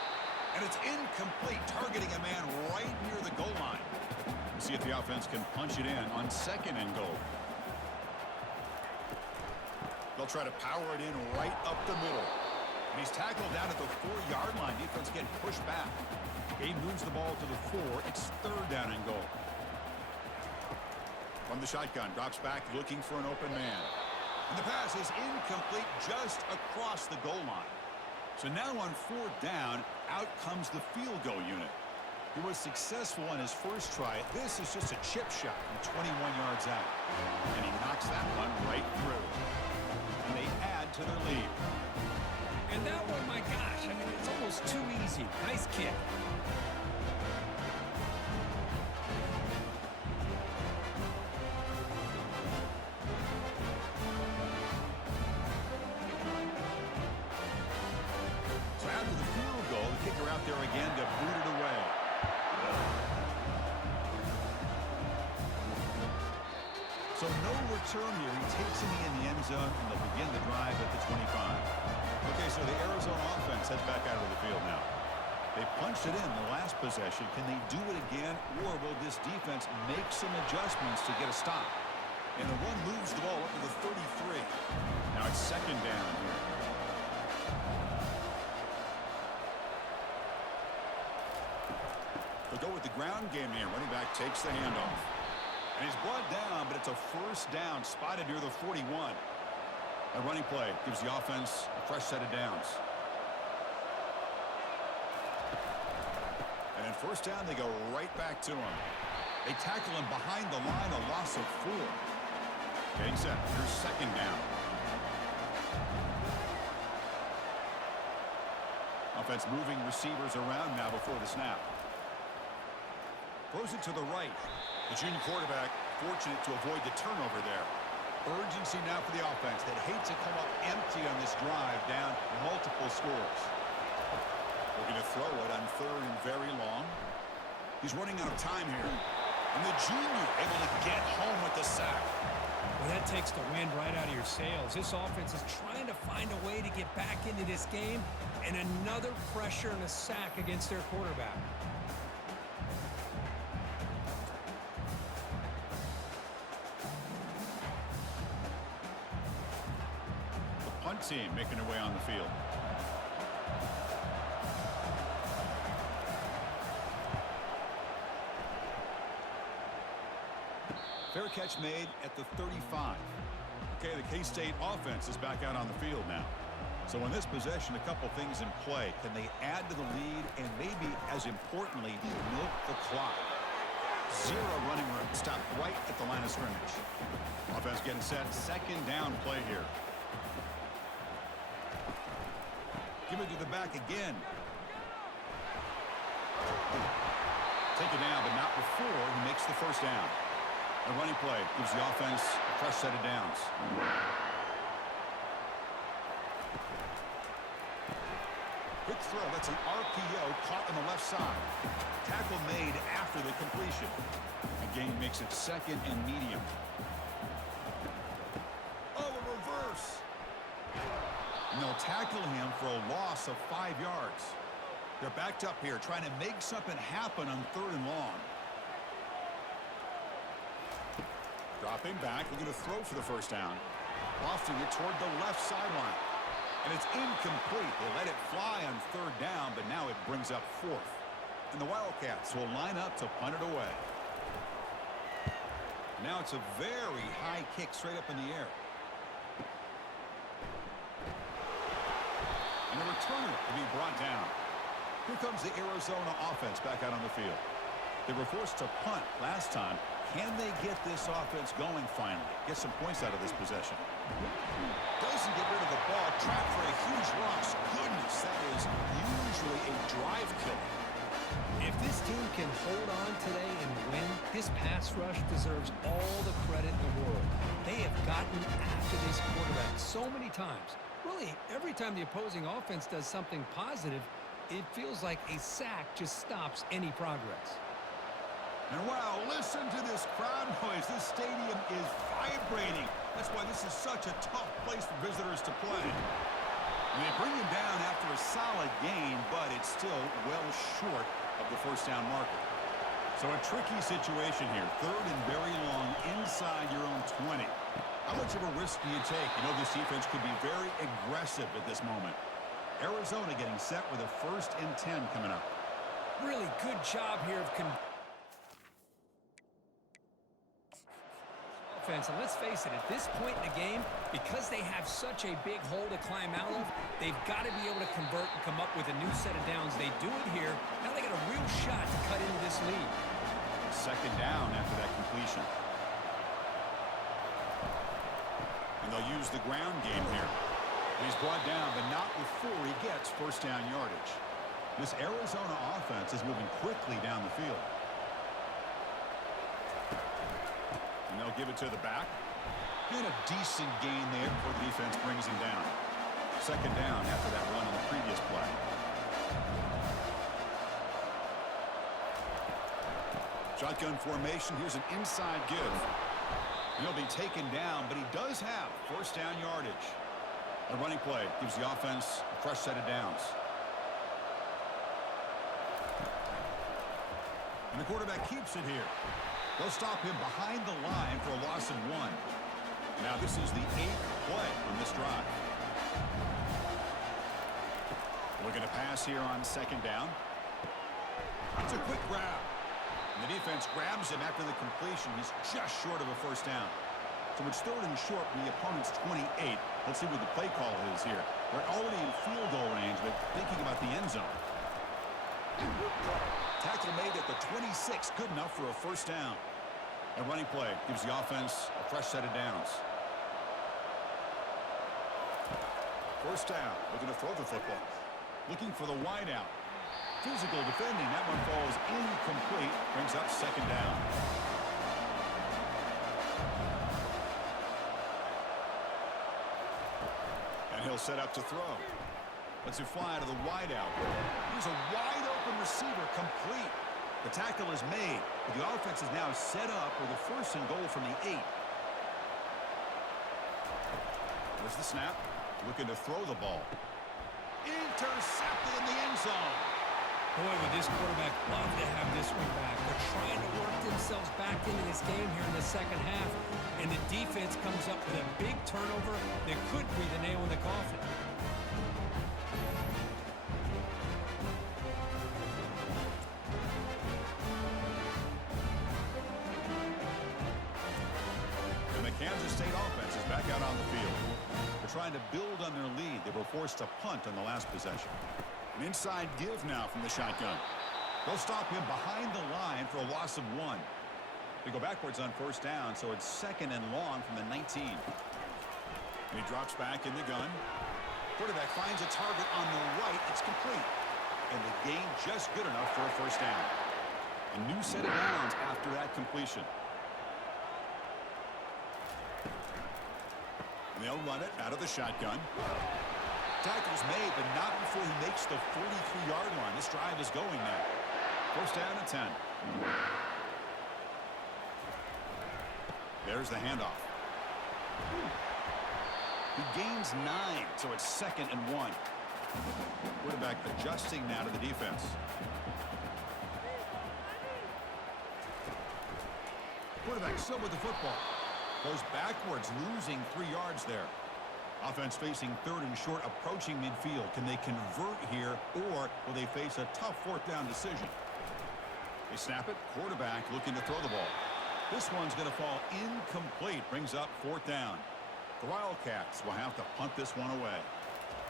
And it's incomplete, targeting a man right near the goal line. We'll see if the offense can punch it in on 2nd and goal. They'll try to power it in right up the middle. And he's tackled down at the 4-yard line. Defense getting pushed back. He moves the ball to the 4. It's 3rd down and goal. From the shotgun, drops back looking for an open man. And the pass is incomplete just across the goal line. So now on 4th down, out comes the field goal unit. He was successful on his first try. This is just a chip shot from 21 yards out. And he knocks that one right through. And they add to their lead. And that one, my gosh, I mean, it's almost too easy. Nice kick. turn here. He takes him in the end zone, and they'll begin the drive at the 25. Okay, so the Arizona offense heads back out of the field now. They punched it in the last possession. Can they do it again, or will this defense make some adjustments to get a stop? And the run moves the ball up to the 33. Now it's second down here. They'll go with the ground game here. Running back takes the handoff. And he's brought down, but it's a first down spotted near the 41. A running play gives the offense a fresh set of downs. And in first down, they go right back to him. They tackle him behind the line, a loss of 4. Getting set. Here's second down. Offense moving receivers around now before the snap. Throws it to the right. The junior quarterback fortunate to avoid the turnover there. Urgency now for the offense that hates to come up empty on this drive, down multiple scores. Looking to throw it on third and very long. He's running out of time here. And the junior able to get home with the sack. Well, that takes the wind right out of your sails. This offense is trying to find a way to get back into this game, and another pressure and a sack against their quarterback. The punt team making their way on the field. Fair catch made at the 35. Okay, the K-State offense is back out on the field now. So in this possession, a couple things in play. Can they add to the lead and maybe, as importantly, milk the clock? 0 running room. Stop right at the line of scrimmage. Offense getting set. Second down play here. Give it to the back again. Take it down, but not before he makes the first down. A running play gives the offense a fresh set of downs. Quick throw. That's an RPO caught on the left side. Tackle made after the completion. The gain makes it second and medium. Oh, a reverse. And they'll tackle him for a loss of 5 yards. They're backed up here trying to make something happen on third and long. Dropping back, looking to throw for the first down. Lofting it toward the left sideline. And it's incomplete. They let it fly on third down, but now it brings up fourth. And the Wildcats will line up to punt it away. Now it's a very high kick straight up in the air. And the returner will be brought down. Here comes the Arizona offense back out on the field. They were forced to punt last time. Can they get this offense going finally? Get some points out of this possession. Doesn't get rid of the ball. Trapped for a huge loss. Goodness, that is usually a drive killer. If this team can hold on today and win, this pass rush deserves all the credit in the world. They have gotten after this quarterback so many times. Really, every time the opposing offense does something positive, it feels like a sack just stops any progress. And wow, listen to this crowd noise. This stadium is vibrating. That's why this is such a tough place for visitors to play. And they bring him down after a solid gain, but it's still well short of the first down marker. So a tricky situation here. Third and very long inside your own 20. How much of a risk do you take? You know this defense could be very aggressive at this moment. Arizona getting set with a 1st and 10 coming up. Really good job here of offense. And let's face it, at this point in the game, because they have such a big hole to climb out of, they've got to be able to convert and come up with a new set of downs. They do it here. Now they got a real shot to cut into this lead. Second down after that completion. And they'll use the ground game here. And he's brought down, but not before he gets first down yardage. This Arizona offense is moving quickly down the field. And they'll give it to the back. And a decent gain there before the defense brings him down. Second down after that run on the previous play. Shotgun formation. Here's an inside give. He'll be taken down, but he does have first down yardage. A running play gives the offense a fresh set of downs. And the quarterback keeps it here. They'll stop him behind the line for a loss of 1. Now this is the 8th play on this drive. Looking to pass here on second down. It's a quick grab. And the defense grabs him after the completion. He's just short of a first down. So it's 3rd and short from the opponent's 28. Let's see what the play call is here. They're already in field goal range, but thinking about the end zone. Tackle made at the 26. Good enough for a first down. A running play gives the offense a fresh set of downs. First down. Looking to throw the football. Looking for the wideout. Physical defending. That one falls incomplete. Brings up second down. And he'll set up to throw. Lets it fly to the wideout. Here's a wide open receiver, complete. The tackle is made, but the offense is now set up with a first and goal from the 8. There's the snap. Looking to throw the ball. Intercepted in the end zone. Boy, would this quarterback love to have this one back. They're trying to work themselves back into this game here in the second half, and the defense comes up with a big turnover that could be the nail in the coffin. And the Kansas State offense is back out on the field. They're trying to build on their lead. They were forced to punt on the last possession. An inside give now from the shotgun. They'll stop him behind the line for a loss of 1. They go backwards on first down, so it's 2nd and long from the 19. And he drops back in the gun. Quarterback finds a target on the right. It's complete. And the gain just good enough for a first down. A new set of downs after that completion. And they'll run it out of the shotgun. Tackle's made, but not before he makes the 43-yard line. This drive is going now. First down and 10. There's the handoff. He gains 9, so it's 2nd and 1. Quarterback adjusting now to the defense. Quarterback still with the football. Goes backwards, losing 3 yards there. Offense facing 3rd and short, approaching midfield. Can they convert here, or will they face a tough 4th down decision? They snap it. Quarterback looking to throw the ball. This one's going to fall incomplete. Brings up 4th down. The Wildcats will have to punt this one away.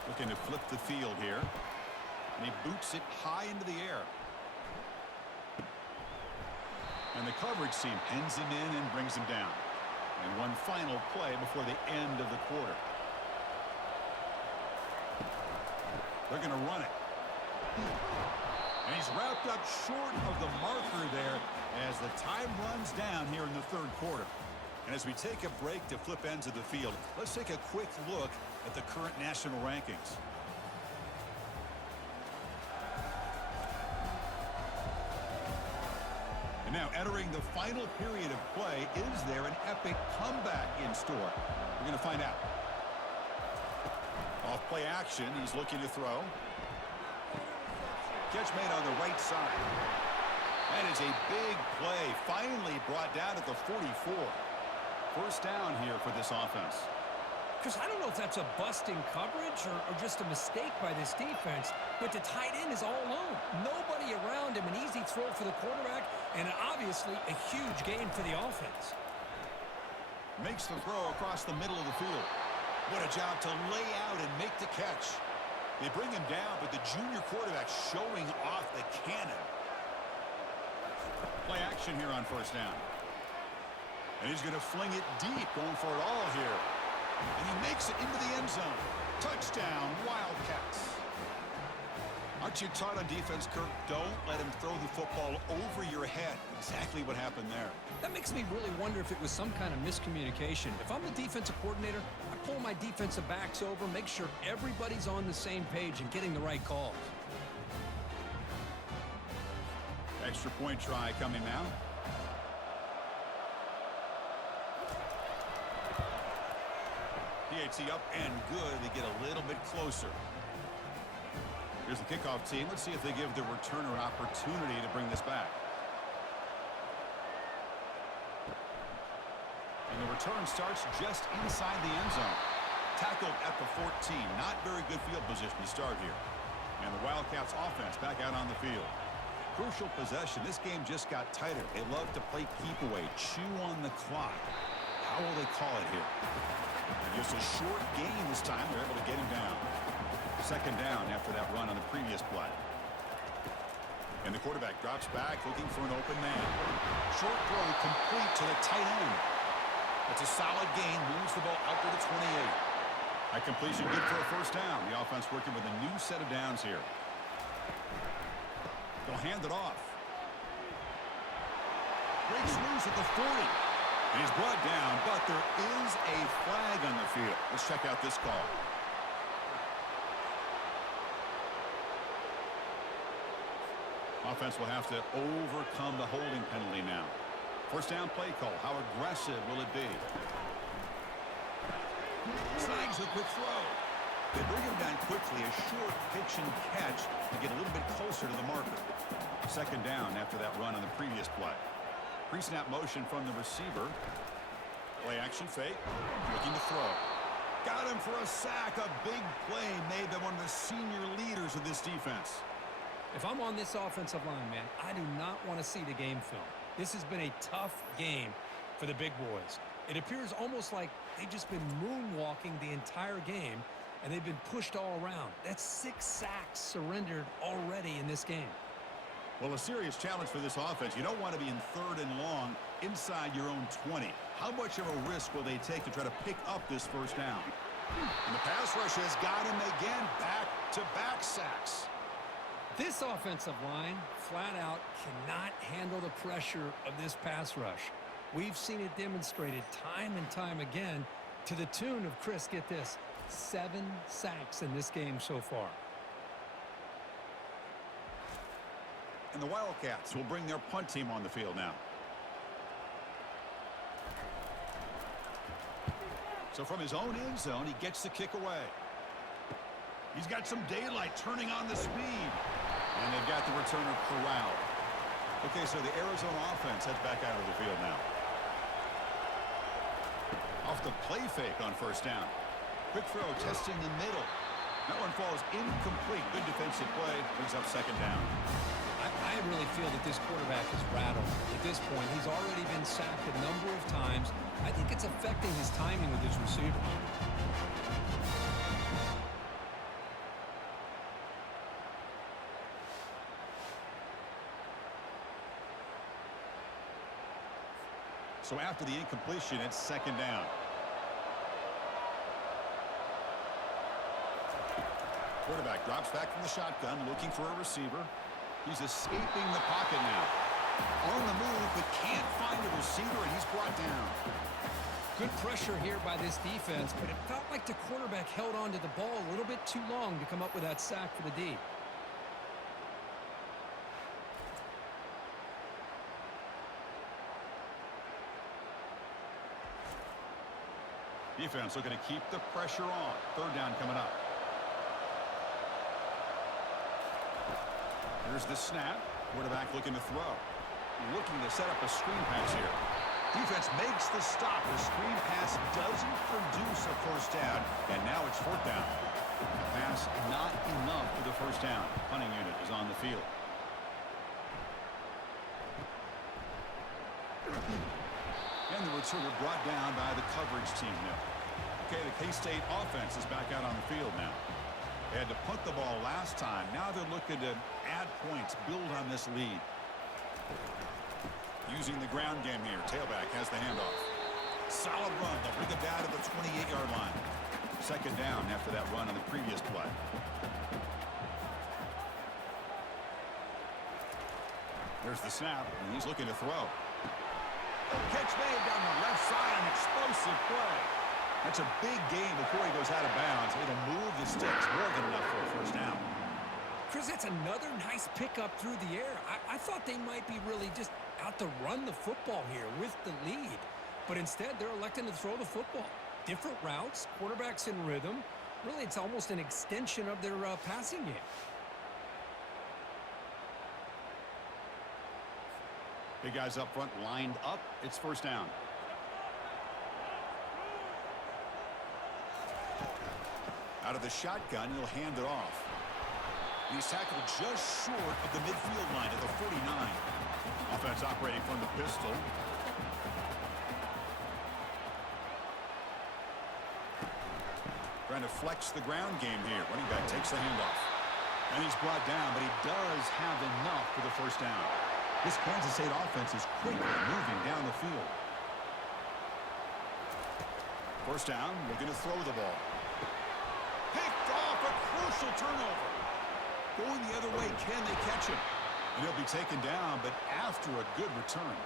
Looking to flip the field here. And he boots it high into the air. And the coverage team pins him in and brings him down. And one final play before the end of the quarter. They're going to run it. And he's wrapped up short of the marker there as the time runs down here in the 3rd quarter. And as we take a break to flip ends of the field, let's take a quick look at the current national rankings. And now entering the final period of play, is there an epic comeback in store? We're going to find out. Off play action, he's looking to throw. Catch made on the right side. That is a big play, finally brought down at the 44. First down here for this offense. Because I don't know if that's a busting coverage or just a mistake by this defense, but the tight end is all alone. Nobody around him, an easy throw for the quarterback, and obviously a huge gain for the offense. Makes the throw across the middle of the field. What a job to lay out and make the catch. They bring him down, but the junior quarterback showing off the cannon. Play action here on first down. And he's going to fling it deep, going for it all here. And he makes it into the end zone. Touchdown, Wildcats. Aren't you taught on defense, Kirk? Don't let him throw the football over your head. Exactly what happened there. That makes me really wonder if it was some kind of miscommunication. If I'm the defensive coordinator, I pull my defensive backs over, make sure everybody's on the same page and getting the right calls. Extra point try coming now. initiates the up and good. They get a little bit closer. Here's the kickoff team. Let's see if they give the returner an opportunity to bring this back. And the return starts just inside the end zone. Tackled at the 14. Not very good field position to start here. And the Wildcats offense back out on the field. Crucial possession. This game just got tighter. They love to play keep away, chew on the clock. How will they call it here? And just a short gain this time. They're able to get him down. Second down after that run on the previous play. And the quarterback drops back looking for an open man. Short throw complete to the tight end. It's a solid gain. Moves the ball out to the 28. That completion good for a first down. The offense working with a new set of downs here. They'll hand it off. Breaks loose at the 40. And he's brought down, but there is a flag on the field. Let's check out this call. Offense will have to overcome the holding penalty now. First down play call. How aggressive will it be? Snags a quick throw. They bring him down quickly. A short pitch and catch to get a little bit closer to the marker. Second down after that run on the previous play. Pre-snap motion from the receiver. Play action fake. Looking to throw. Got him for a sack. A big play made by one of the senior leaders of this defense. If I'm on this offensive line, man, I do not want to see the game film. This has been a tough game for the big boys. It appears almost like they've just been moonwalking the entire game, and they've been pushed all around. That's 6 sacks surrendered already in this game. Well, a serious challenge for this offense. You don't want to be in third and long inside your own 20. How much of a risk will they take to try to pick up this first down? And the pass rush has got him again. Back-to-back sacks. This offensive line, flat out, cannot handle the pressure of this pass rush. We've seen it demonstrated time and time again to the tune of, Chris, get this, 7 sacks in this game so far. And the Wildcats will bring their punt team on the field now. So from his own end zone, he gets the kick away. He's got some daylight turning on the speed. And they've got the returner corralled. Okay, so the Arizona offense heads back out of the field now. Off the play fake on first down. Quick throw testing the middle. That one falls incomplete. Good defensive play. Brings up second down. I really feel that this quarterback is rattled. At this point, he's already been sacked a number of times. I think it's affecting his timing with his receiver. So after the incompletion, it's second down. Quarterback drops back from the shotgun, looking for a receiver. He's escaping the pocket now. On the move, but can't find a receiver, and he's brought down. Good pressure here by this defense, but it felt like the quarterback held on to the ball a little bit too long to come up with that sack for the D. Defense looking to keep the pressure on. Third down coming up. Here's the snap. Quarterback looking to throw. Looking to set up a screen pass here. Defense makes the stop. The screen pass doesn't produce a first down. And now it's fourth down. The pass not enough for the first down. Punting unit is on the field. And the returner brought down by the coverage team now. Okay, the K-State offense is back out on the field now. They had to punt the ball last time. Now they're looking to add points, build on this lead. Using the ground game here. Tailback has the handoff. Solid run. They'll bring it down to the 28-yard line. Second down after that run on the previous play. There's the snap, and he's looking to throw. Catch made down the left side, an explosive play. That's a big gain before he goes out of bounds. It'll move the sticks more than enough for a first down. Chris, that's another nice pickup through the air. I thought they might be really just out to run the football here with the lead. But instead, they're electing to throw the football. Different routes, quarterbacks in rhythm. Really, it's almost an extension of their passing game. Big guys up front lined up. It's first down. Out of the shotgun, he'll hand it off. He's tackled just short of the midfield line at the 49. Offense operating from the pistol. Trying to flex the ground game here. Running back takes the handoff. And he's brought down, but he does have enough for the first down. This Kansas State offense is quickly moving down the field. First down, looking to throw the ball. Picked off, a crucial turnover. Going the other way, can they catch him? And he'll be taken down, but after a good return.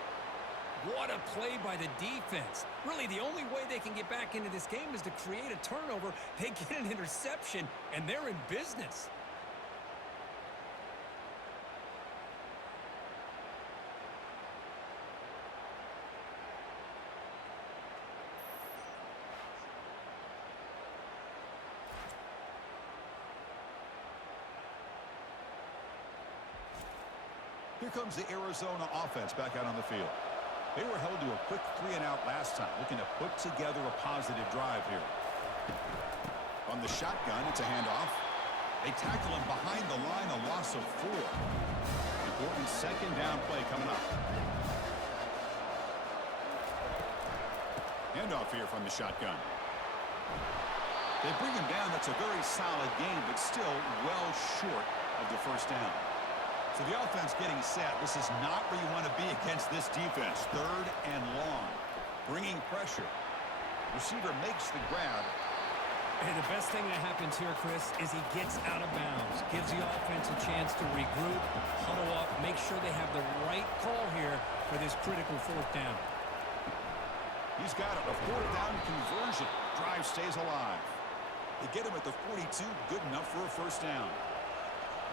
What a play by the defense. Really, the only way they can get back into this game is to create a turnover. They get an interception, and they're in business. Here comes the Arizona offense back out on the field. They were held to a quick 3-and-out last time, looking to put together a positive drive here. From the shotgun, it's a handoff. They tackle him behind the line, a loss of 4. Important second down play coming up. Handoff here from the shotgun. They bring him down. That's a very solid game, but still well short of the first down. So the offense getting set. This is not where you want to be against this defense. Third and long. Bringing pressure. Receiver makes the grab. And the best thing that happens here, Chris, is he gets out of bounds. Gives the offense a chance to regroup, huddle up, make sure they have the right call here for this critical fourth down. He's got it. A fourth down conversion. Drive stays alive. They get him at the 42. Good enough for a first down.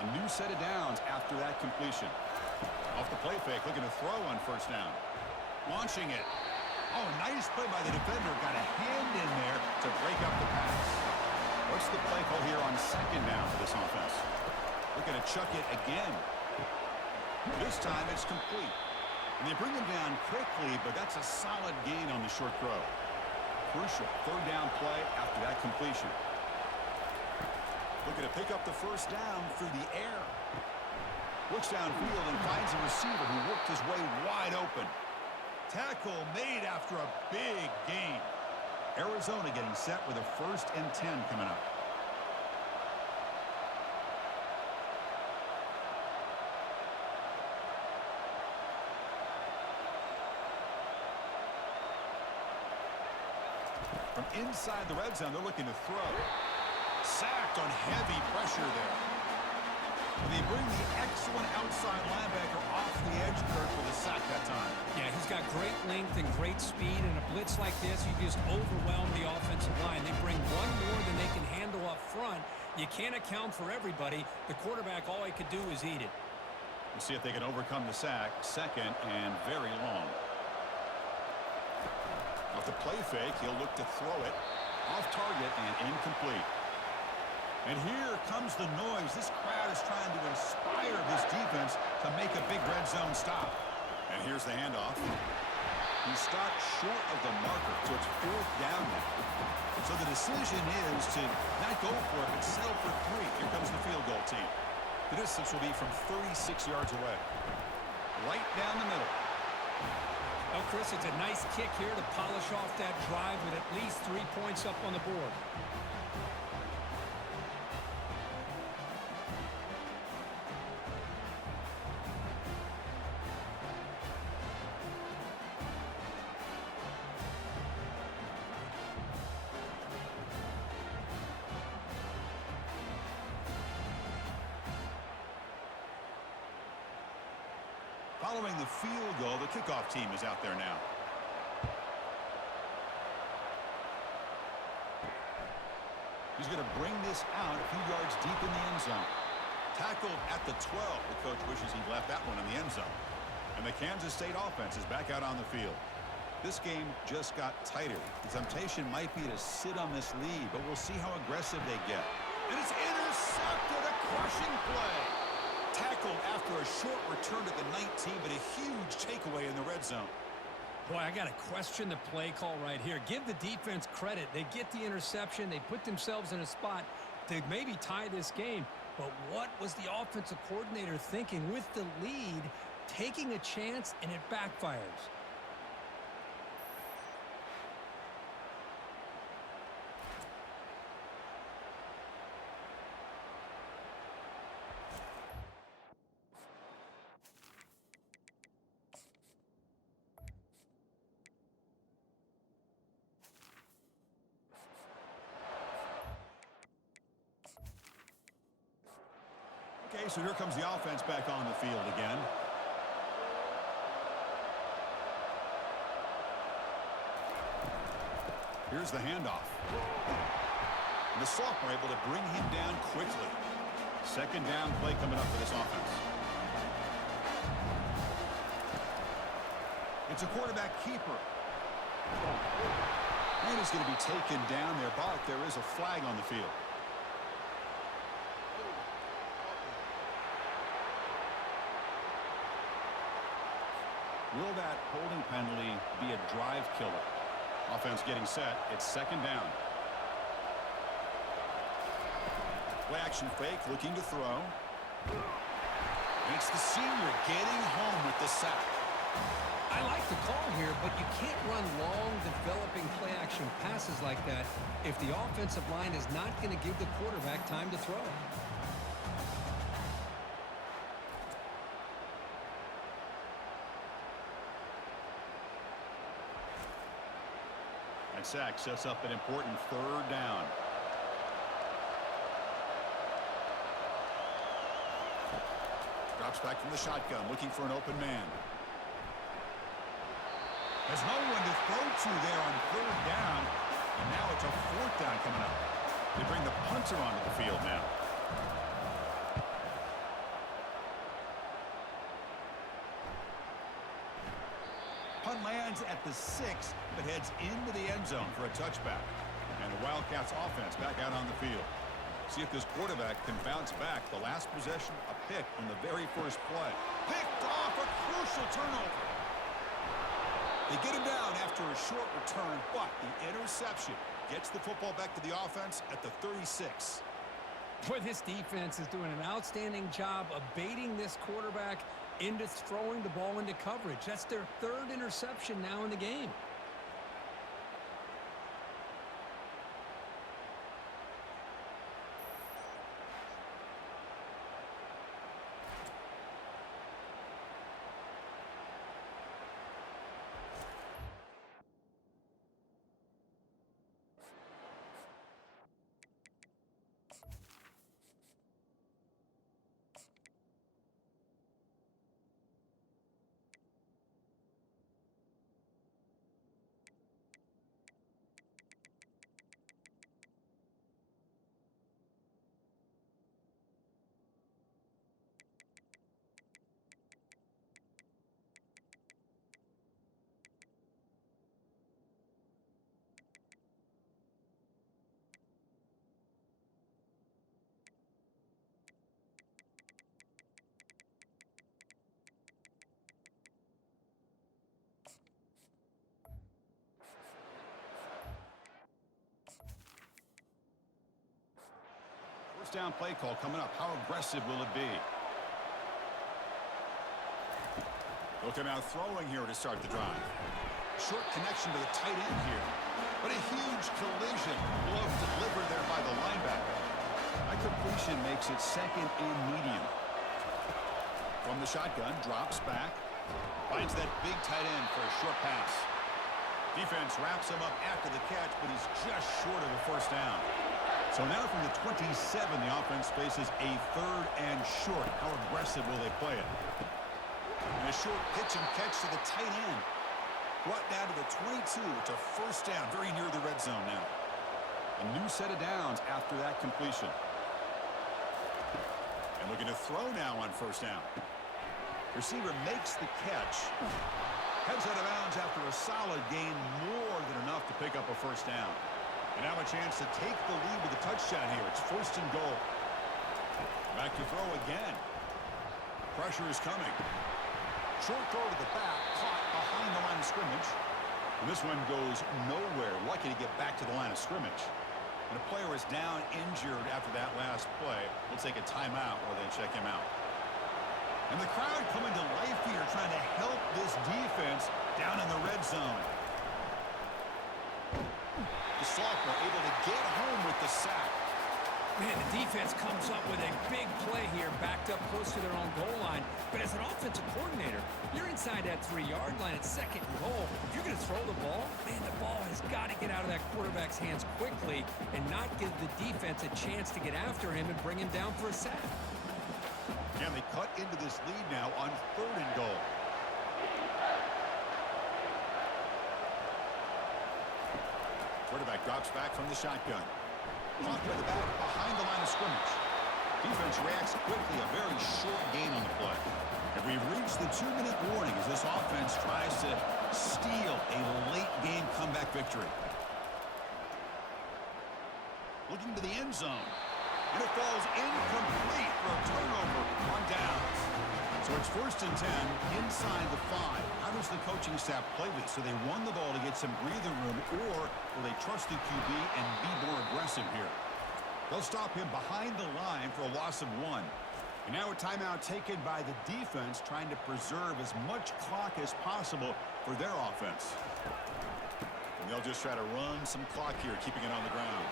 A new set of downs after that completion. Off the play fake, looking to throw on first down. Launching it. Oh, nice play by the defender. Got a hand in there to break up the pass. What's the play call here on second down for this offense? Looking to chuck it again. This time it's complete. And they bring him down quickly, but that's a solid gain on the short throw. Crucial third down play after that completion. Looking to pick up the first down through the air. Looks downfield and finds a receiver who worked his way wide open. Tackle made after a big gain. Arizona getting set with a 1st and 10 coming up. From inside the red zone, they're looking to throw. Sacked on heavy pressure there. They bring the excellent outside linebacker off the edge, Kurt, for the sack that time. Yeah, he's got great length and great speed, and a blitz like this, you just overwhelm the offensive line. They bring one more than they can handle up front. You can't account for everybody. The quarterback, all he could do is eat it. We'll see if they can overcome the sack. Second and very long. Off the play fake, he'll look to throw it. Off target and incomplete. And here comes the noise. This crowd is trying to inspire this defense to make a big red zone stop. And here's the handoff. He stopped short of the marker, so it's fourth down now. So the decision is to not go for it, but settle for 3. Here comes the field goal team. The distance will be from 36 yards away. Right down the middle. Well, Chris, it's a nice kick here to polish off that drive with at least 3 points up on the board. Following the field goal, the kickoff team is out there now. He's going to bring this out a few yards deep in the end zone. Tackled at the 12. The coach wishes he'd left that one in the end zone. And the Kansas State offense is back out on the field. This game just got tighter. The temptation might be to sit on this lead, but we'll see how aggressive they get. And it's intercepted, a crushing play. Tackled after a short return to the 19, but a huge takeaway in the red zone. Boy, I got to question the play call right here. Give the defense credit. They get the interception. They put themselves in a spot to maybe tie this game. But what was the offensive coordinator thinking with the lead, taking a chance, and it backfires? Okay, so here comes the offense back on the field again. Here's the handoff. And the sophomore able to bring him down quickly. Second down play coming up for this offense. It's a quarterback keeper. And he's going to be taken down there, but there is a flag on the field. Will that holding penalty be a drive killer? Offense getting set. It's second down. Play action fake, looking to throw. And it's the senior getting home with the sack. I like the call here, but you can't run long, developing play-action passes like that if the offensive line is not going to give the quarterback time to throw. That sack sets up an important third down. Drops back from the shotgun, looking for an open man. Has no one to throw to there on third down. And now it's a fourth down coming up. They bring the punter onto the field now. Punt lands at the 6, but heads into the end zone for a touchback. And the Wildcats offense back out on the field. See if this quarterback can bounce back. The last possession, a pick on the very first play. Picked off, a crucial turnover. They get him down after a short return, but the interception gets the football back to the offense at the 36. Boy, this defense is doing an outstanding job of baiting this quarterback into throwing the ball into coverage. That's their third interception now in the game. First down play call coming up. How aggressive will it be? Looking out throwing here to start the drive. Short connection to the tight end here. But a huge collision. Glove delivered there by the linebacker. That completion makes it second and medium. From the shotgun, drops back. Finds that big tight end for a short pass. Defense wraps him up after the catch, but he's just short of a first down. So now from the 27, the offense faces a third and short. How aggressive will they play it? And a short pitch and catch to the tight end. Brought down to the 22. It's a first down, very near the red zone now. A new set of downs after that completion. And looking to throw now on first down. Receiver makes the catch. Heads out of bounds after a solid gain, more than enough to pick up a first down. And now a chance to take the lead with a touchdown here. It's 1st and goal. Back to throw again. Pressure is coming. Short throw to the back, caught behind the line of scrimmage. And this one goes nowhere. Lucky to get back to the line of scrimmage. And a player is down injured after that last play. We'll take a timeout while they check him out. And the crowd coming to life here, trying to help this defense down in the red zone. The sophomore able to get home with the sack. Man, the defense comes up with a big play here, backed up close to their own goal line. But as an offensive coordinator, you're inside that 3-yard line at 2nd and goal. If you're going to throw the ball, man, the ball has got to get out of that quarterback's hands quickly and not give the defense a chance to get after him and bring him down for a sack. And they cut into this lead now on 3rd and goal. Quarterback drops back from the shotgun. Caught by the back behind the line of scrimmage. Defense reacts quickly, a very short gain on the play. And we've reached the 2-minute warning as this offense tries to steal a late-game comeback victory. Looking to the end zone. And it falls incomplete for a turnover on downs. So it's 1st and 10 inside the 5. How does the coaching staff play this? So they run the ball to get some breathing room, or will they trust the QB and be more aggressive here? They'll stop him behind the line for a loss of 1. And now a timeout taken by the defense, trying to preserve as much clock as possible for their offense. And they'll just try to run some clock here, keeping it on the ground.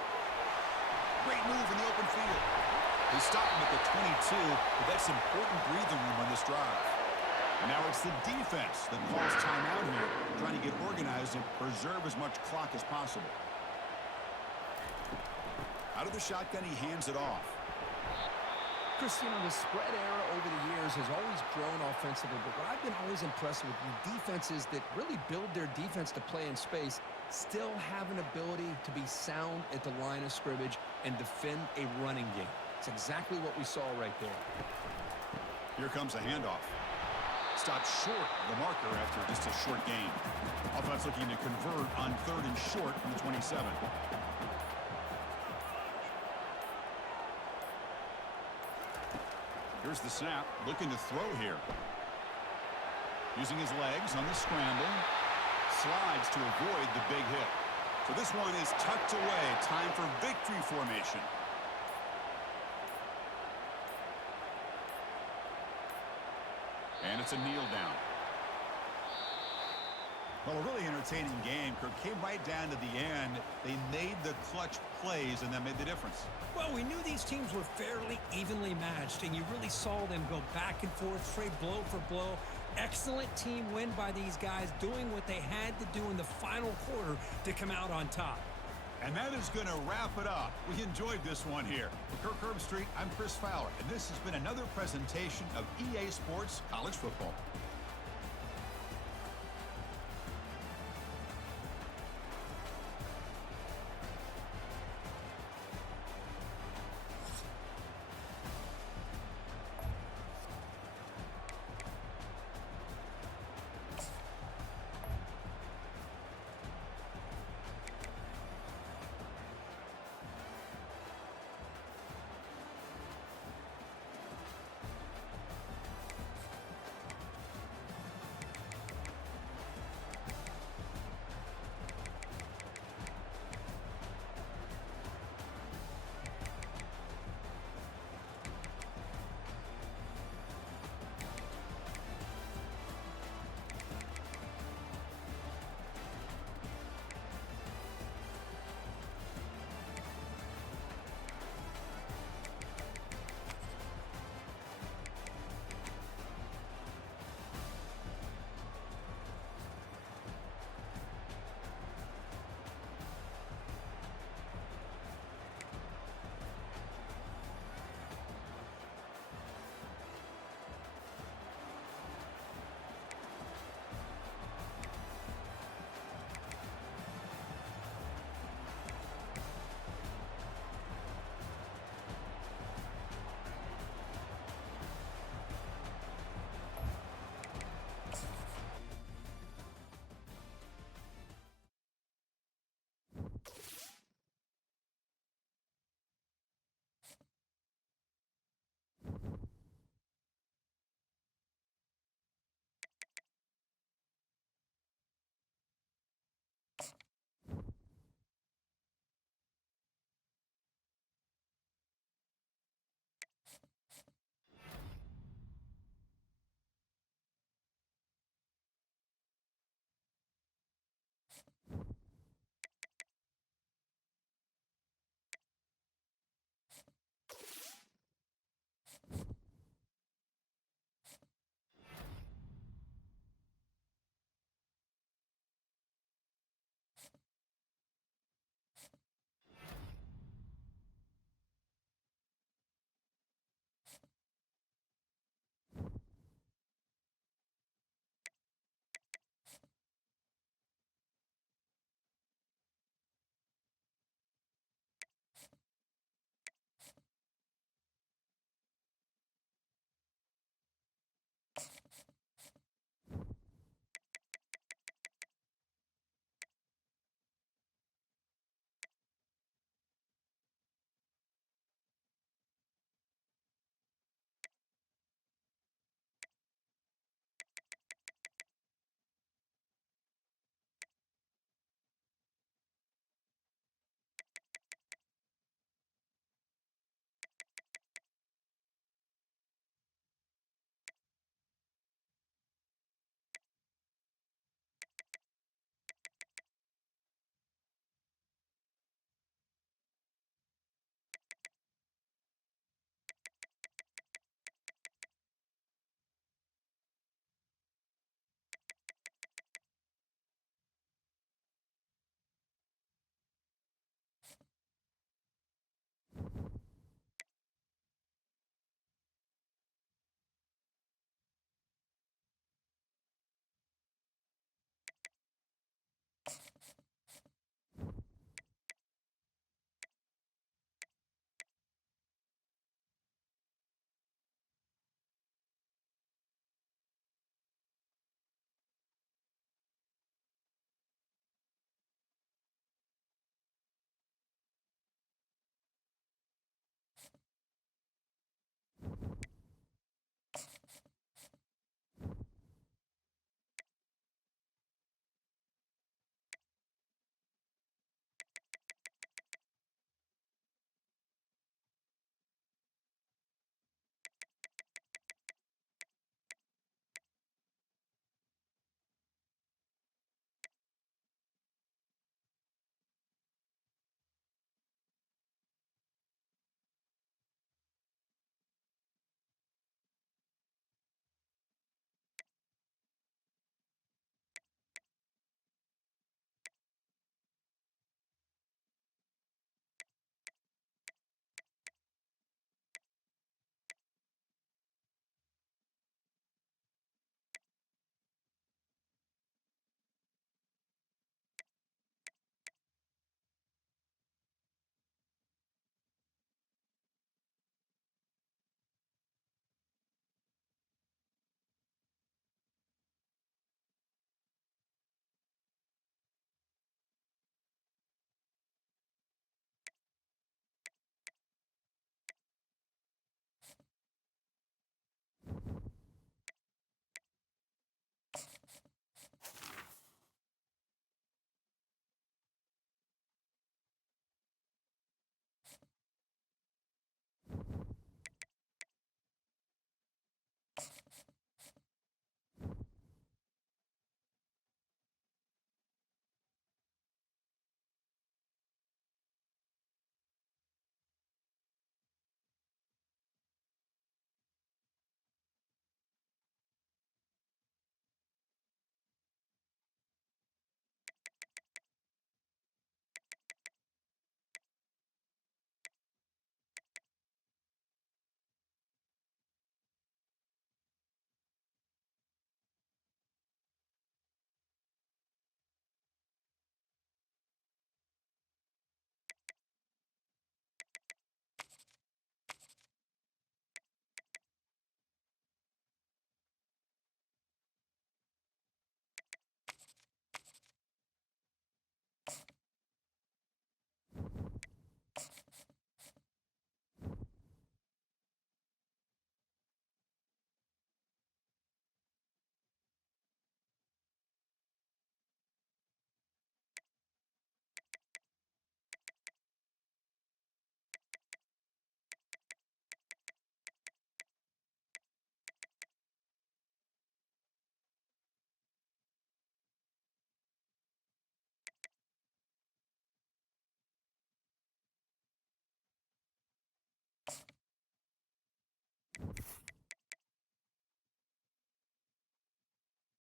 Great move in the open field. They stop him at the 22, but that's important breathing room on this drive. And now it's the defense that calls timeout here, trying to get organized and preserve as much clock as possible. Out of the shotgun, he hands it off. Chris, the spread era over the years has always grown offensively, but what I've been always impressed with defenses that really build their defense to play in space still have an ability to be sound at the line of scrimmage and defend a running game. It's exactly what we saw right there. Here comes a handoff. Stopped short of the marker after just a short gain. Offense looking to convert on 3rd and short from the 27. Here's the snap, looking to throw here. Using his legs on the scramble. Slides to avoid the big hit. So this one is tucked away. Time for victory formation. And it's a kneel down. Well, a really entertaining game. Kirk came right down to the end. They made the clutch plays, and that made the difference. Well, we knew these teams were fairly evenly matched, and you really saw them go back and forth, trade blow for blow. Excellent team win by these guys, doing what they had to do in the final quarter to come out on top. And that is going to wrap it up. We enjoyed this one here. For Kirk Herbstreit, I'm Chris Fowler, and this has been another presentation of EA Sports College Football.